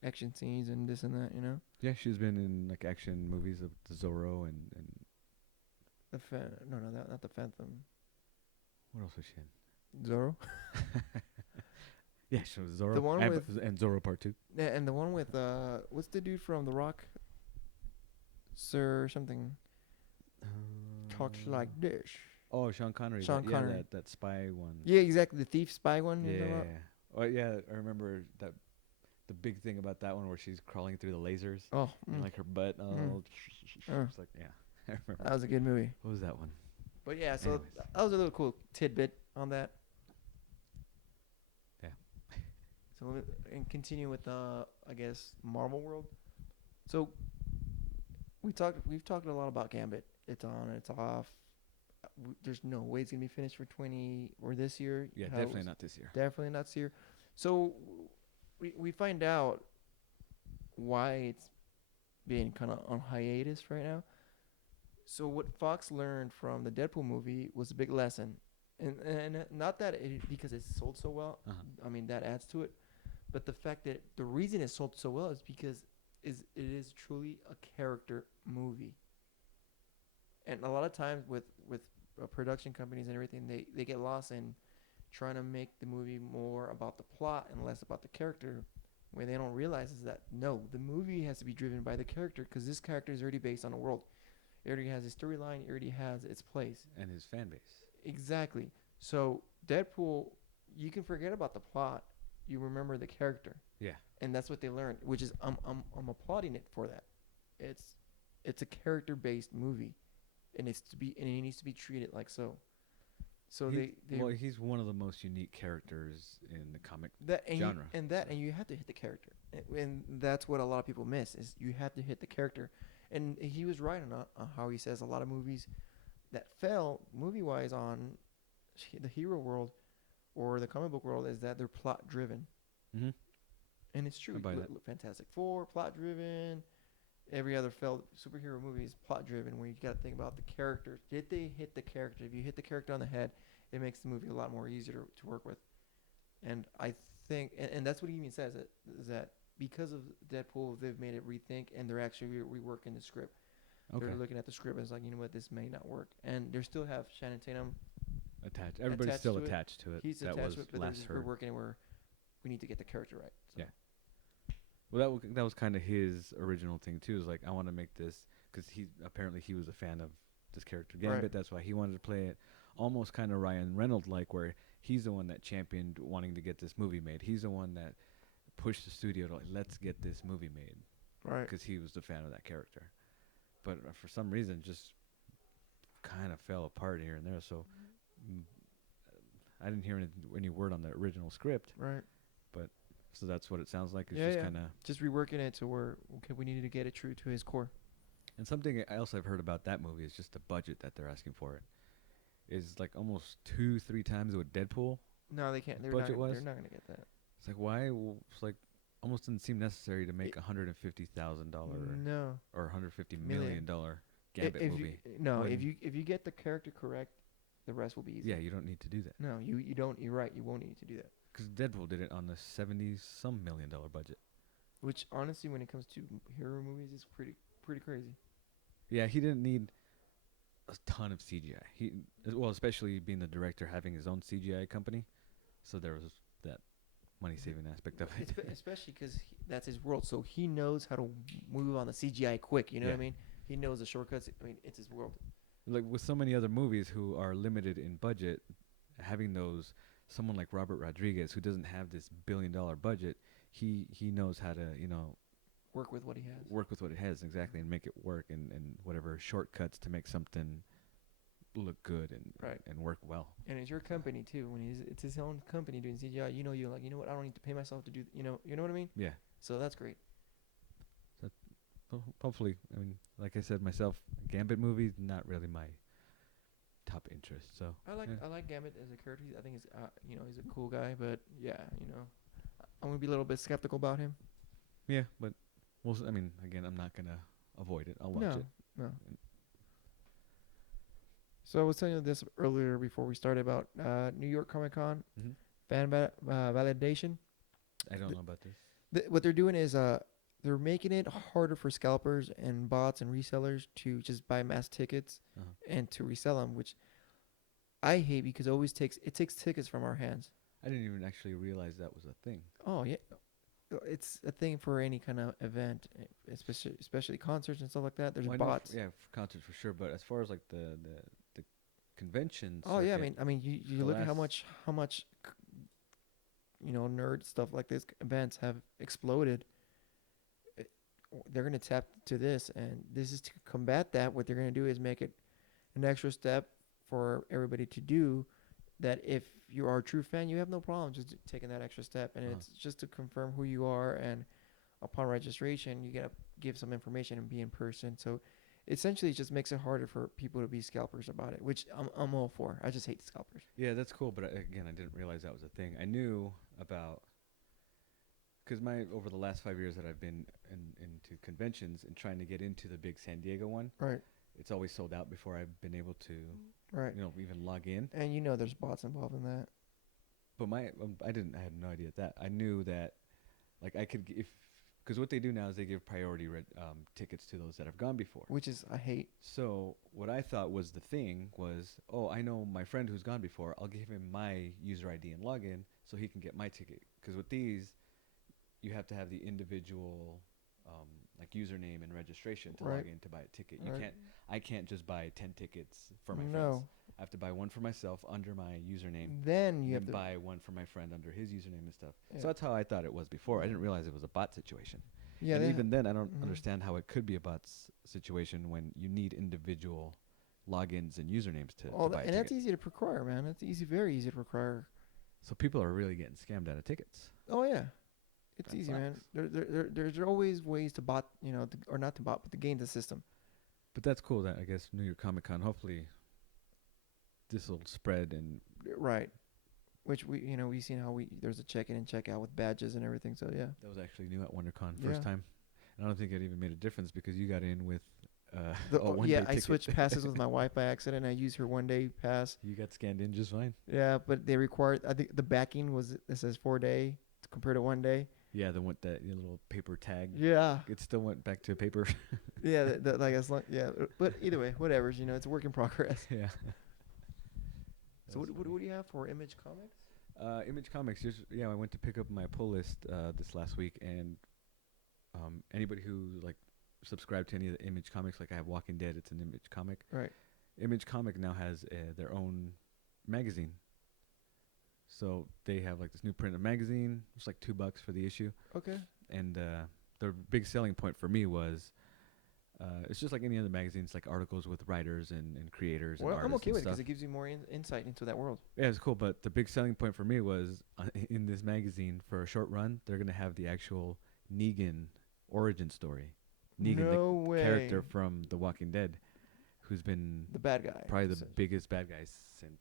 action scenes and this and that. Yeah, she's been in like action movies of the Zorro and not the Phantom. what else was she in? Zorro. Yeah, she was Zorro. The one and Zorro Part 2. Yeah, and the one with what's the dude from The Rock? Sir something talks like this. Oh, Sean Connery. Sean Connery. Yeah, that spy one. Yeah, exactly. The thief spy one. Yeah. Oh, yeah. I remember that. The big thing about that one where she's crawling through the lasers. Oh, And like her butt. It's like, yeah. I remember. that was a good movie. What was that one? But yeah, so Anyways. that was a little cool tidbit on that. Yeah. So and continue with I guess Marvel world. So we've talked a lot about Gambit. It's on, it's off. There's no way it's gonna be finished for 20 or this year. Yeah, definitely not this year. Definitely not this year. So we find out why it's being kind of on hiatus right now. So what Fox learned from the Deadpool movie was a big lesson, and not that because it sold so well. Uh-huh. I mean that adds to it, but the fact that the reason it sold so well is because it is truly a character movie. And a lot of times with production companies and everything, they get lost in trying to make the movie more about the plot and less about the character. Where they don't realize is that no, the movie has to be driven by the character because this character is already based on a world. It already has a storyline. It already has its place. And his fan base. Exactly. So Deadpool, you can forget about the plot. You remember the character. Yeah. And that's what they learned, which is I'm applauding it for that. It's a character-based movie, and it needs to be treated like so. So well, he's one of the most unique characters in the comic genre. And you have to hit the character, and that's what a lot of people miss is you have to hit the character. And he was right on how he says a lot of movies that fell movie-wise on the hero world or the comic book world is that they're plot-driven. Mm-hmm. And it's true. Fantastic Four, plot-driven. Every other failed superhero movie is plot-driven, where you got to think about the characters. Did they hit the character? If you hit the character on the head, it makes the movie a lot more easier to work with. And I think, and that's what he even says, is that because of Deadpool, they've made it rethink, and they're actually reworking the script. Okay. They're looking at the script and it's like, you know what, this may not work. And they still have Channing Tatum attached. Everybody's still attached to it. He's that attached to it, but we're working where we need to get the character right. So. Yeah. Well, that was kind of his original thing too. Is like, I want to make this because he was a fan of this character Gambit. Right. That's why he wanted to play it, almost kind of Ryan Reynolds like, where he's the one that championed wanting to get this movie made. He's the one that pushed the studio to let's get this movie made, right? Because he was the fan of that character. But for some reason, just kind of fell apart here and there. So I didn't hear any word on the original script, right? But so that's what it sounds like. It's just kind of just reworking it to where we needed to get it true to his core. And something else I've heard about that movie is just the budget that they're asking for it is like almost 2-3 times what Deadpool. No, they can't. They're not gonna get that. It's like why? It's like almost didn't seem necessary to make $150,000 or $150 million Gambit movie. If you get the character correct, the rest will be easy. Yeah, you don't need to do that. No, you don't. You're right. You won't need to do that. Because Deadpool did it on the $70-some million budget. Which honestly, when it comes to hero movies, is pretty crazy. Yeah, he didn't need a ton of CGI. Well, especially being the director, having his own CGI company, so there was that money saving aspect of it. Especially because that's his world, so he knows how to move on the CGI quick. You know what I Yeah. mean? He knows the shortcuts. I mean, it's his world. Like with so many other movies who are limited in budget, having those someone like Robert Rodriguez who doesn't have this $1 billion budget, he knows how to Work with what he has. work with what it has exactly and make it work and whatever shortcuts to make something look good Right. and work well. And it's your company too. When it's his own company doing CGI, you're like, you know what? I don't need to pay myself to do. You know what I mean? Yeah. So that's great. Hopefully, I mean, like I said myself, Gambit movie not really my top interest. So I like Gambit as a character. I think he's a cool guy, but yeah, I'm gonna be a little bit skeptical about him. yeah, but I mean, again, I'm not gonna avoid it. I'll watch it. No. So I was telling you this earlier before we started about New York Comic Con Mm-hmm. fan validation. I don't know about this. What they're doing is they're making it harder for scalpers and bots and resellers to just buy mass tickets Uh-huh. and to resell them, which I hate because it takes tickets from our hands. I didn't even actually realize that was a thing. Oh yeah, it's a thing for any kind of event, especially concerts and stuff like that. There's Well, I know bots. for concerts for sure. But as far as like the conventions. Oh yeah, I mean you the look at how last- much nerd stuff like this events have exploded. They're gonna tap to this, and this is to combat that. What they're gonna do is make it an extra step for everybody to do. That if you are a true fan, you have no problem just taking that extra step, and Uh-huh. it's just to confirm who you are. And upon registration, you gotta give some information and be in person. So essentially, it just makes it harder for people to be scalpers about it, which I'm all for. I just hate scalpers. Yeah, that's cool. But again, I didn't realize that was a thing. I knew about because over the last 5 years that I've been into conventions and trying to get into the big San Diego one, Right. it's always sold out before I've been able to Right. even log in. And there's bots involved in that. But I had no idea that. I knew that, like, I could because what they do now is they give priority tickets to those that have gone before. Which is I hate. So what I thought was the thing was, oh, I know my friend who's gone before. I'll give him my user ID and login so he can get my ticket. Because with these, you have to have the individual like username and registration to Right. log in to buy a ticket. Right. I can't just buy 10 tickets for my friends. No. I have to buy one for myself under my username. Then you And have to buy one for my friend under his username and stuff. Yeah. So that's how I thought it was before. I didn't realize it was a bot situation. Yeah. And they even then, I don't Mhm. understand how it could be a bot situation when you need individual logins and usernames to buy a and that's ticket. easy to procure, man. That's easy, very easy to procure. So people are really getting scammed out of tickets. Oh yeah, it's That easy, man. sucks. There's always ways to bot, or not to bot, but to game the system. But that's cool that I guess New York Comic Con, hopefully this will spread and Right. Which we seen how there's a check in and check out with badges and everything. So yeah. that was actually new at WonderCon first Yeah. time. And I don't think it even made a difference because you got in with The, a one yeah, day I ticket. switched passes with my wife by accident. I used her 1 day pass. You got scanned in just fine. Yeah, but they required. I think the backing it says 4 day compared to 1 day. Yeah, the little paper tag. Yeah. It still went back to paper. Yeah, like as long, yeah. But either way, whatever. It's a work in progress. Yeah. So what do you have for Image Comics? Image Comics. I went to pick up my pull list this last week, and anybody who like subscribed to any of the Image Comics, like I have Walking Dead, it's an Image comic. Right. Image Comic now has their own magazine. So they have like this new print of magazine. It's like $2 for the issue, Okay. and the big selling point for me was. It's just like any other magazine. It's like articles with writers and creators. Well, and I'm artists okay and with it stuff. because it gives you more insight into that world. Yeah, it's cool. But the big selling point for me was in this magazine for a short run, they're gonna have the actual Negan origin story. Negan, No way. the character from The Walking Dead, who's been The bad guy. probably the essentially. biggest bad guy since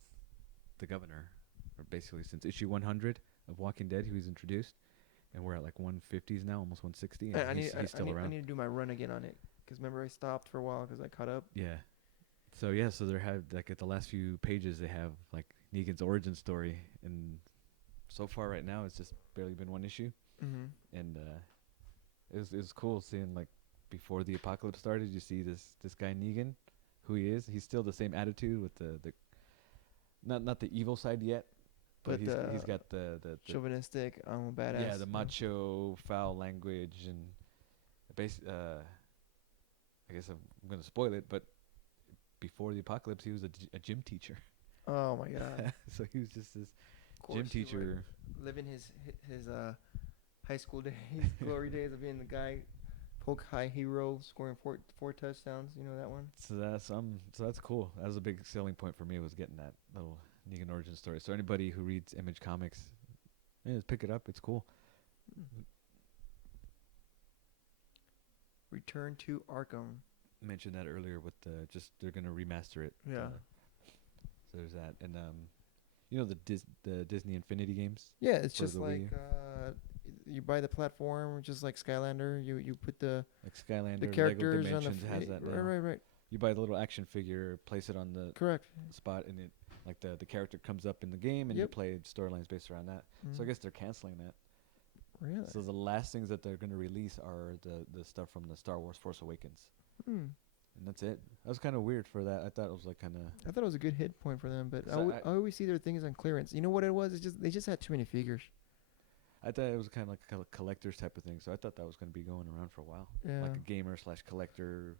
the Governor, or basically since issue 100 of Walking Dead. He was introduced, and we're at like 150s now, almost 160. And he's still around. I need to do my run again on it. Because remember, I stopped for a while because I caught up. Yeah. So they have like at the last few pages they have like Negan's origin story, and so far right now it's just barely been one issue, Mm-hmm. and it was cool seeing like before the apocalypse started, you see this guy Negan, who he is. He's still the same attitude with the not the evil side yet, but he's got the chauvinistic, I'm a badass. yeah, the macho foul language and I guess I'm gonna spoil it, but before the apocalypse, he was a gym teacher. Oh my god! So he was just this gym teacher, living his high school days, glory days of being the guy, poke high hero, scoring four touchdowns. You know that one? So that's cool. That was a big selling point for me, was getting that little Negan origin story. So anybody who reads Image Comics, just pick it up. It's cool. Return to Arkham. Mentioned that earlier with they're gonna remaster it. Yeah. So there's that, and the Disney Infinity games. Yeah, it's just like you buy the platform, just like Skylander. You put the like Skylander, the characters Lego on the has that now. right. You buy the little action figure, place it on the correct spot, and it like the character comes up in the game, and you play storylines based around that. So I guess they're canceling that. Really? So the last things that they're going to release are the stuff from the Star Wars Force Awakens. And that's it. That was kind of weird for that. I thought it was like kind of... I thought it was a good hit point for them, but I always see their things on clearance. You know what it was? It's just they just had too many figures. I thought it was kind of like a collector's type of thing, so I thought that was going to be going around for a while. Yeah. Like a gamer / collector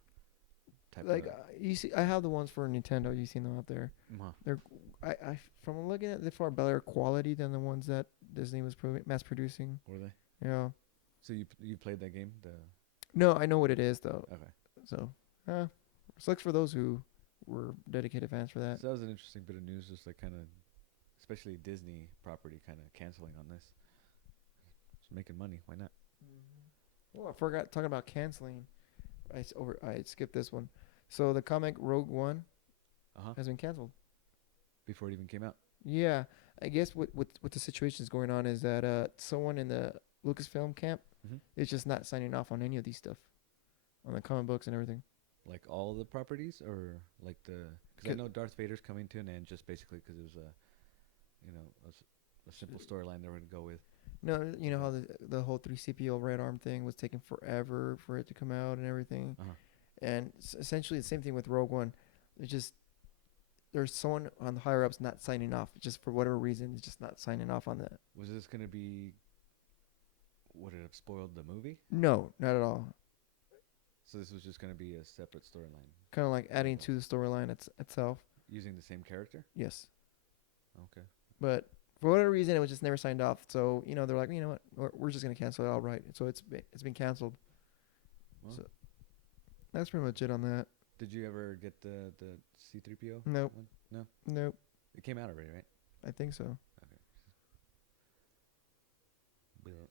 type like, of... you see, I have the ones for Nintendo. You've seen them out there. They're, I from looking at, they're far better quality than the ones that Disney was mass producing. Were they? Yeah. So you played that game? No, I know what it is, though. Okay. So... sucks for those who were dedicated fans for that. So that was an interesting bit of news, just like kind of, especially Disney property kind of canceling on this. It's making money. Why not? Well, I forgot talking about canceling. I skipped this one. So the comic Rogue One has been canceled before it even came out. Yeah, I guess what the situation is going on is that someone in the Lucasfilm camp is just not signing off on any of these stuff, on the comic books and everything. Like all the properties, or like because I know Darth Vader's coming to an end, just basically because it was a simple storyline they were going to go with. No, you know how the whole 3CPO Red Arm thing was taking forever for it to come out and everything, and essentially the same thing with Rogue One. It's just there's someone on the higher ups not signing off, just for whatever reason, it's just not signing off on that. Was this going to be? Would it have spoiled the movie? No, not at all. So this was just going to be a separate storyline? Kind of like adding to the storyline itself. Using the same character? Yes. Okay. But for whatever reason, it was just never signed off. So, they're like, you know what, we're just going to cancel it outright. So it's been canceled. Well, so that's pretty much it on that. Did you ever get the C-3PO? Nope. one? No? Nope. It came out already, right? I think so. Okay.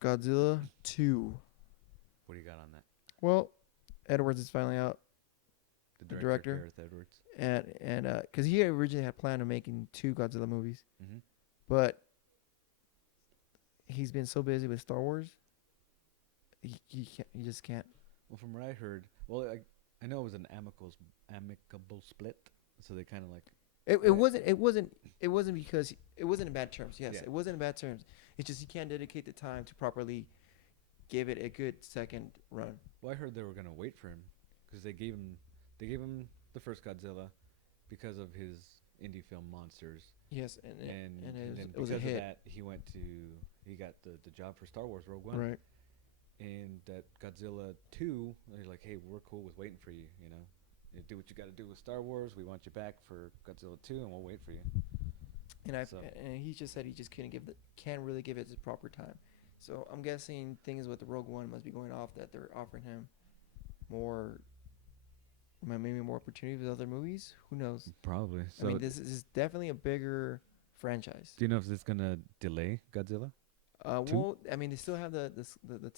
Godzilla 2. What do you got on that? Well, Edwards is finally out. The director. Gareth Edwards. And because he originally had planned on making 2 Godzilla movies, but he's been so busy with Star Wars, he just can't. Well, from what I heard, I know it was an amicable split, so they kind of like. It wasn't because it wasn't in bad terms. Yes, it wasn't in bad terms. It's just he can't dedicate the time to properly give it a good second run. Well, I heard they were gonna wait for him because they gave him the first Godzilla because of his indie film Monsters. Yes, and then it was a hit. Of that, he got the job for Star Wars Rogue One. Right. And that Godzilla 2, they're like, hey, we're cool with waiting for you. You do what you got to do with Star Wars. We want you back for Godzilla 2, and we'll wait for you. And he just said he just can't really give it the proper time. So I'm guessing things with the Rogue One must be going off, that they're offering him maybe more opportunity with other movies. Who knows? Probably. So I mean, this is definitely a bigger franchise. Do you know if this is gonna delay Godzilla? Well, I mean, they still have the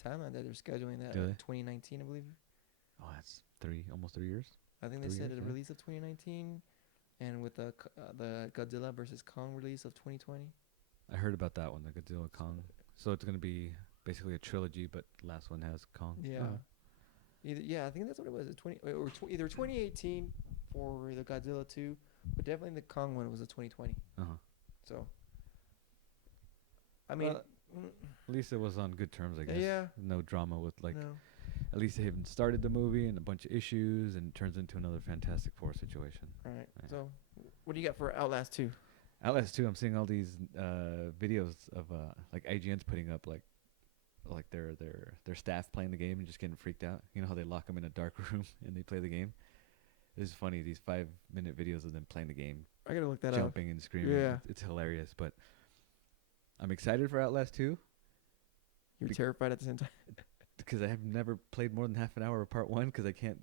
timeline that they're scheduling that 2019, I believe. Oh, that's almost 3 years. I think they said the release of 2019, and with the Godzilla versus Kong release of 2020. I heard about that one, the Godzilla Kong. So it's gonna be basically a trilogy, but the last one has Kong. Yeah. I think that's what it was. Either 2018 for the Godzilla 2, but definitely the Kong one was a 2020. So, I mean, at least it was on good terms, I guess. Yeah. No drama with I at least they haven't started the movie and a bunch of issues, and it turns into another Fantastic Four situation. All right. Yeah. So, what do you got for Outlast 2? Outlast 2, I'm seeing all these videos of like IGN's putting up like their staff playing the game and just getting freaked out. You know how they lock them in a dark room and they play the game? It's funny, these 5-minute videos of them playing the game, I gotta look that up. jumping and screaming. Yeah. It's hilarious, but I'm excited for Outlast 2 You're terrified at the same time. because I have never played more than half an hour of part 1 because I can't,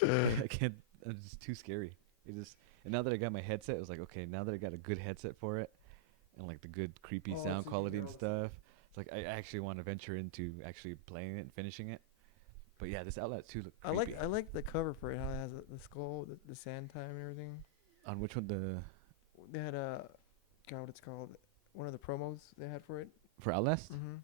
it's just too scary. And now that I got my headset, it was like, okay, now that I got a good headset for it and like the good creepy sound quality and stuff, it's like I actually want to venture into actually playing it and finishing it. But yeah, this Outlast 2 looked creepy. I like the cover for it. How it has the skull, the sand time, and everything. On which one? They had God, what it's called? One of the promos they had for it. For Outlast? Mm-hmm.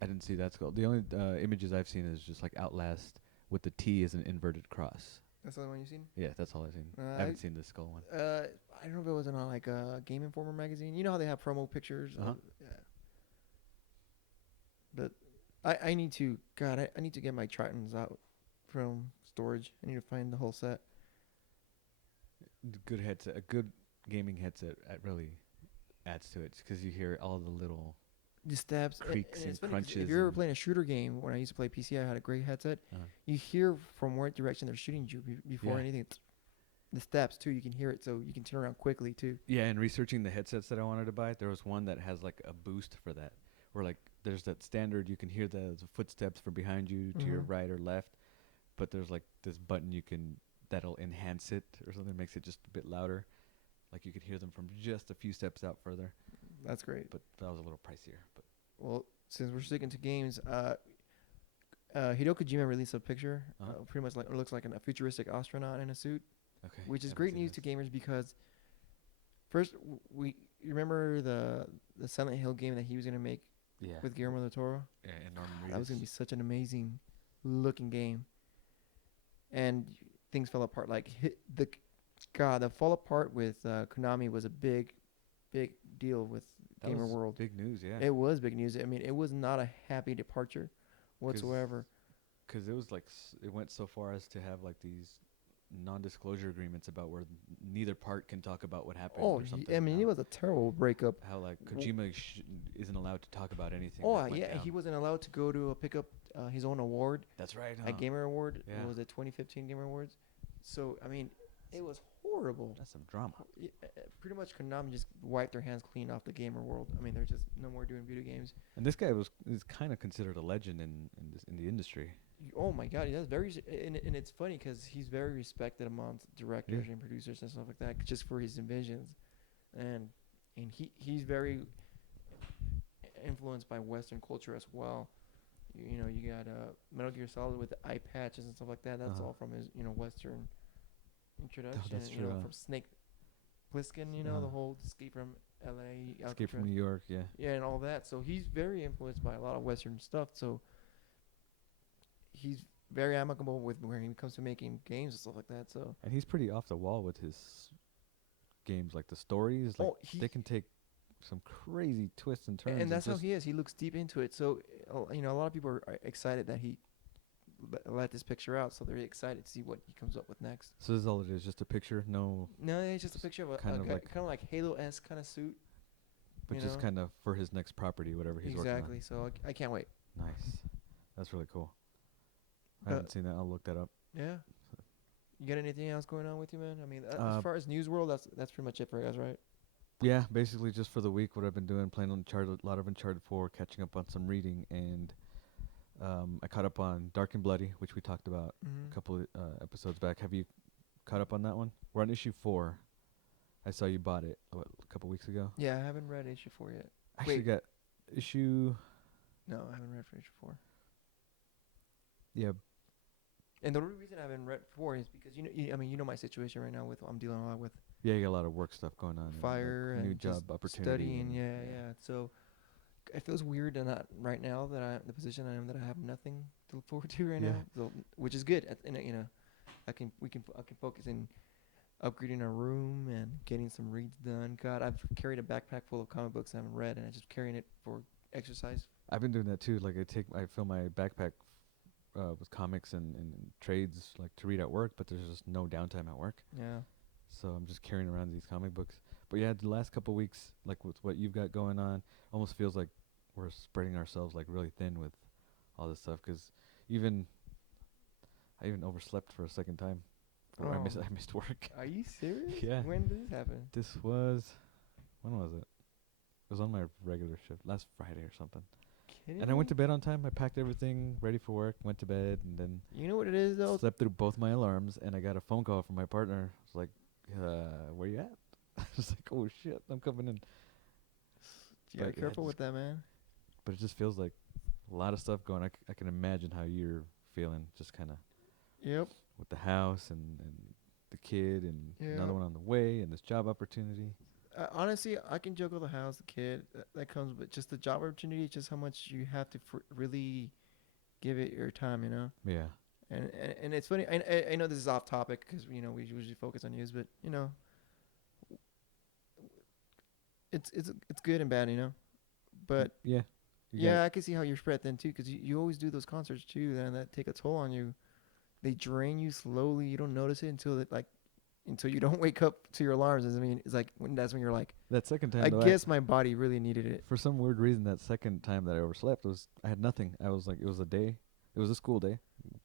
I didn't see that skull. The only images I've seen is just like Outlast with the T as an inverted cross. That's the only one you've seen? Yeah, that's all I've seen. I haven't seen the skull one. I don't know if it was on like a Game Informer magazine. You know how they have promo pictures? Uh-huh. Yeah. But I need to, God, I need to get my Tritons out from storage. I need to find the whole set. Good headset, a good gaming headset, really adds to it because you hear all the little The stabs, creaks and it's funny 'cause crunches. If you're ever playing a shooter game, when I used to play PC, I had a great headset. You hear from what direction they're shooting you before anything. The steps too, you can hear it, so you can turn around quickly too. Yeah, and researching the headsets that I wanted to buy, there was one that has like a boost for that, where like there's that standard you can hear the footsteps from behind you to your right or left, but there's like this button that'll enhance it or something, makes it just a bit louder, like you could hear them from just a few steps out further. That's great. But that was a little pricier. But well, since we're sticking to games, Hideo Kojima released a picture, pretty much like it looks like a futuristic astronaut in a suit. Okay. Which is great news to gamers because first you remember the Silent Hill game that he was gonna make with Guillermo del Toro? Yeah, and Norman Reedus. That was gonna be such an amazing looking game, and things fell apart. Like the fall apart with Konami was a big deal with Gamer World. Big news, yeah. It was big news. I mean, it was not a happy departure whatsoever. Because it was like it went so far as to have like these non-disclosure agreements about where neither part can talk about what happened. Oh, or something. I mean, it was a terrible breakup. How like Kojima isn't allowed to talk about anything. Oh yeah, he wasn't allowed to go to pick up his own award. That's right. A Gamer Award. Yeah. It was the 2015 Gamer Awards. So I mean, it was horrible. That's some drama. Pretty much Konami just wiped their hands clean off the gamer world. I mean, they're just no more doing video games. And this guy is kind of considered a legend in the industry. Oh my God, that's very and it's funny because he's very respected amongst directors and producers and stuff like that, just for his inventions, and he's very influenced by Western culture as well. You know, you got Metal Gear Solid with the eye patches and stuff like that. That's all from his Western introduction. That's true. From Snake Plissken, the whole Escape from L.A. Escape from New York, yeah. Yeah, and all that. So he's very influenced by a lot of Western stuff. So he's very amicable with when it comes to making games and stuff like that. So and he's pretty off the wall with his games, like the stories. Like they can take some crazy twists and turns. And that's how he is. He looks deep into it. So a lot of people are excited that he let this picture out, so they're excited to see what he comes up with next. So this is all it is, just a picture? No, it's just a picture of a kind of like Halo-esque kind of suit. But just kind of for his next property, whatever he's working on. Exactly. So I can't wait. Nice. That's really cool. I haven't seen that. I'll look that up. Yeah. You got anything else going on with you, man? I mean, as far as news world, that's pretty much it for you guys, right? Yeah, basically just for the week, what I've been doing, playing on a lot of Uncharted 4, catching up on some reading, and I caught up on Dark and Bloody, which we talked about a couple of episodes back. Have you caught up on that one? We're on issue 4. I saw you bought it a couple weeks ago. Yeah, I haven't read issue 4 yet. Actually got issue... No, I haven't read for issue 4. Yeah. And the only reason I haven't read 4 is because, you know my situation right now with, I'm dealing a lot with... Yeah, you got a lot of work stuff going on. Fire and new job opportunity. Studying, yeah. So it feels weird that right now that the position I am, that I have nothing to look forward to right now. So, which is good. I can focus in upgrading our room and getting some reads done. God, I've carried a backpack full of comic books I haven't read, and I'm just carrying it for exercise. I've been doing that too. Like I fill my backpack with comics and trades like to read at work, but there's just no downtime at work. Yeah. So I'm just carrying around these comic books. But yeah, the last couple weeks, like with what you've got going on, almost feels like we're spreading ourselves like really thin with all this stuff. 'Cause even I even overslept for a second time. I Oh. missed work. Are you serious? Yeah. When did this happen? This was when was it? It was on my regular shift last Friday or something. Kidding And I went me? to bed on time. I packed everything ready for work, went to bed, and then You know what it is though? slept through both my alarms. And I got a phone call from my partner. It's like, where you at? I was like, oh shit, I'm coming in. You gotta But, be yeah, careful with that, man. But it just feels like a lot of stuff going. I can imagine how you're feeling, just kind of Yep. with the house and the kid and another Yeah. one on the way and this job opportunity. Honestly, I can juggle the house, the kid. That comes, but just the job opportunity, just how much you have to really give it your time, you know. Yeah. And it's funny. I know this is off topic because we usually focus on news, but it's good and bad, you know. But Yeah. You yeah, got I can see how you're spread thin too, because you always do those concerts too, and that take a toll on you. They drain you slowly. You don't notice it until you don't wake up to your alarms. I mean, it's like that's when you're like, that second time. I Though, guess my body really needed it. for some weird reason, that second time that I overslept I had nothing. I was like, it was a day. It was a school day.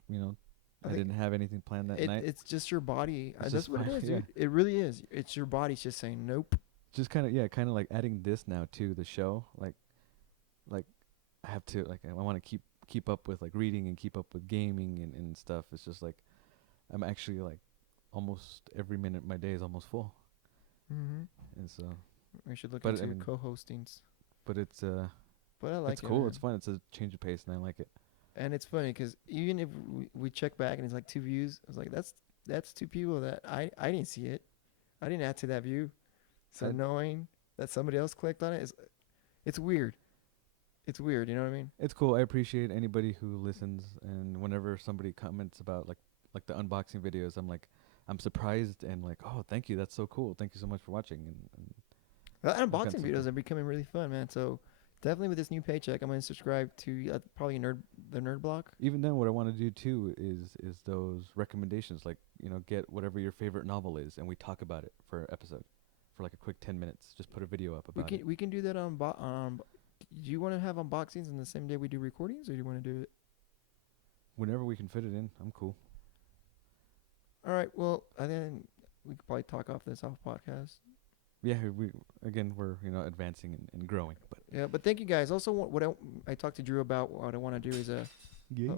You know, I I think didn't have anything planned that night. It's just your body. It's That's just what it fine, is, yeah. dude. It really is. It's your body's just saying nope. Just kind of like adding this now to the show. Like I have to I want to keep up with like reading and keep up with gaming and stuff. It's just like I'm actually like almost every minute of my day is almost full. Mm-hmm. And so, We should look But, into I mean, co-hostings. but it's But I like it's it. cool. Man. It's fun. It's a change of pace, and I like it. And it's funny because even if we check back and it's like 2 views, I was like, that's 2 people that I didn't see it. I didn't add to that view. So I- knowing that somebody else clicked on it it's weird. It's weird, you know what I mean? It's cool. I appreciate anybody who listens, and whenever somebody comments about like the unboxing videos, I'm surprised and like, oh, thank you. That's so cool. Thank you so much for watching. And Well, got unboxing some videos fun. are becoming really fun, man. So definitely with this new paycheck, I'm gonna subscribe to probably the Nerd Block. even then, what I want to do too is those recommendations. Like, get whatever your favorite novel is, and we talk about it for an episode, for like a quick 10 minutes. Just put a video up about it. We can do that do you want to have unboxings on the same day we do recordings, or do you want to do it? Whenever we can fit it in, I'm cool. All right. Well, I think we could probably talk off podcast. Yeah, we're advancing and growing, but Yeah, but thank you guys. Also, I talked to Drew about what I want to do is yeah.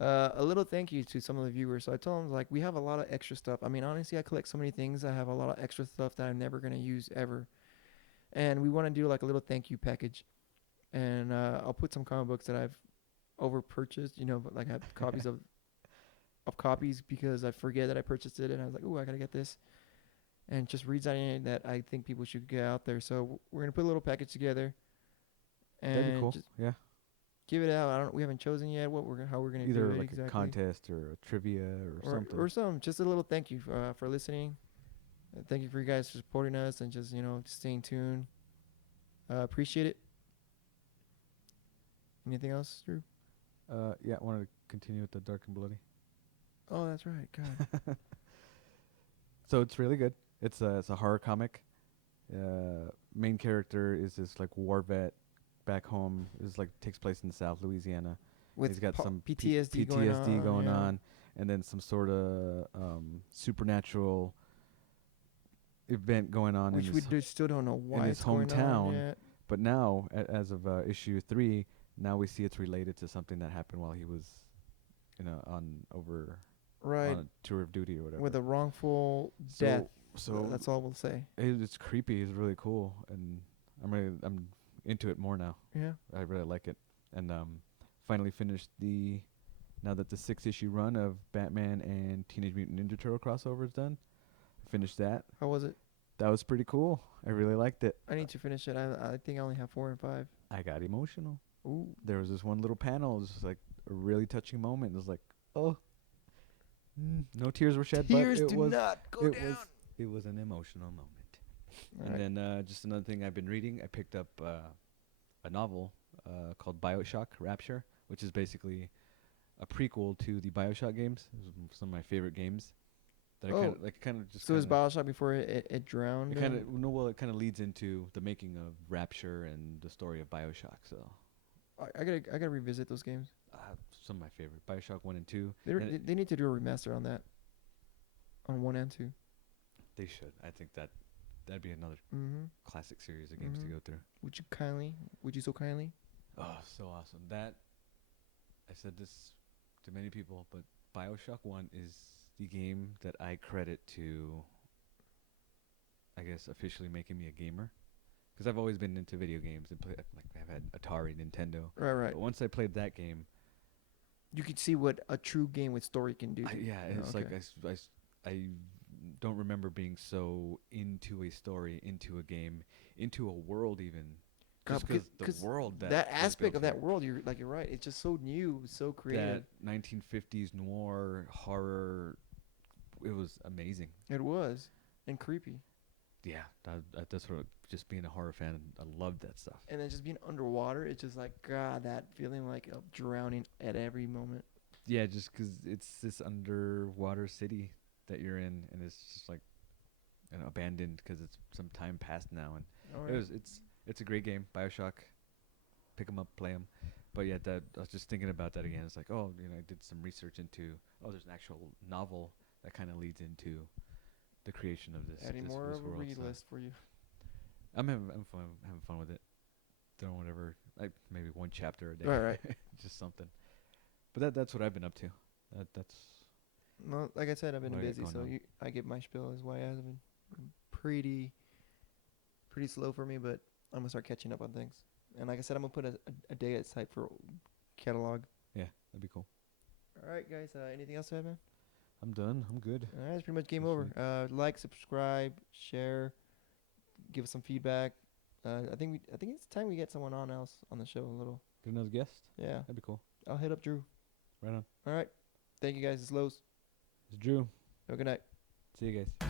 a little thank you to some of the viewers. So I told him like we have a lot of extra stuff. I mean, honestly, I collect so many things. I have a lot of extra stuff that I'm never gonna use ever, and we want to do like a little thank you package. And I'll put some comic books that I've over purchased. But like I have copies of copies because I forget that I purchased it, and I was like, oh, I gotta get this. And just reads on it that I think people should get out there. So we're gonna put a little package together, and That'd be cool. just Yeah. give it out. We haven't chosen yet how we're gonna Either do it like exactly. a contest or a trivia or something. Or some just a little thank you for listening. Thank you for you guys for supporting us and just staying tuned. Appreciate it. Anything else, Drew? Yeah, I wanted to continue with the Dark and Bloody. Oh, that's right. God. So it's really good. It's a horror comic. Main character is this like war vet back home. Is like takes place in South Louisiana. With He's got some PTSD going yeah. on, and then some sort of supernatural event going on Which in we his, still don't know why in his it's going on hometown. yet. But now, as of issue 3, now we see it's related to something that happened while he was, Right. on a tour of duty or whatever. With a wrongful death. So That's all we'll say. it's creepy. It's really cool, and I'm into it more now. Yeah. I really like it, and finally finished now that the 6-issue run of Batman and Teenage Mutant Ninja Turtle crossover is done. Finished that. How was it? That was pretty cool. I really liked it. I need to finish it. I think I only have 4 and 5. I got emotional. Ooh. There was this one little panel. It was just like a really touching moment. It was like, oh, no tears were shed, Tears but do not go down. It was an emotional moment. All And right. then just another thing I've been reading, I picked up a novel called BioShock Rapture, which is basically a prequel to the BioShock games. It was some of my favorite games. That Oh, I kind of just. So it was Bioshock before it drowned. It kind of no, well, it kind of leads into the making of Rapture and the story of BioShock. So I gotta revisit those games. some of my favorite BioShock 1 and 2. They need to do a remaster on that. On 1 and 2. They should. I think that'd be another Mm-hmm. classic series of games to go through. Would you so kindly? Oh, so awesome. That I said this to many people, but BioShock 1 is the game that I credit to, I guess, officially making me a gamer. Because I've always been into video games and I've had Atari, Nintendo. Right. But once I played that game, You could see what a true game with story can do. it's like I don't remember being so into a story, into a game, into a world even. Just because the world that aspect of that world, you're right. It's just so new, so creative. That 1950s noir horror, it was amazing. It was, and creepy. Yeah, that's what. Just being a horror fan, I loved that stuff. And then just being underwater, it's just like God, that feeling like of drowning at every moment. Yeah, just 'cause it's this underwater city that you're in, and it's just like, abandoned 'cause it's some time past now, and it's a great game, BioShock. Pick 'em up, play 'em. But yeah, that I was just thinking about that again. It's like, I did some research into. There's an actual novel that kind of leads into the creation of this. Adding this more this of a world, read so. list for you. I'm having fun with it. Throwing whatever, like maybe one chapter a day. Right. Just something. But that's what I've been up to. That's No, like I said, I've been what I got busy, going so on. I get my spiel as why I've been pretty slow for me, but I'm gonna start catching up on things. And like I said, I'm gonna put a day aside for catalog. Yeah, that'd be cool. All right, guys. Anything else to add, man? I'm done. I'm good. All right, that's pretty much game This over. Like, subscribe, share, give us some feedback. I think it's time we get someone else on the show a little. Get another guest. Yeah, That'd be cool. I'll hit up Drew. Right on. All right. Thank you guys. It's Lowe's. It's Drew. Have a good night. See you guys.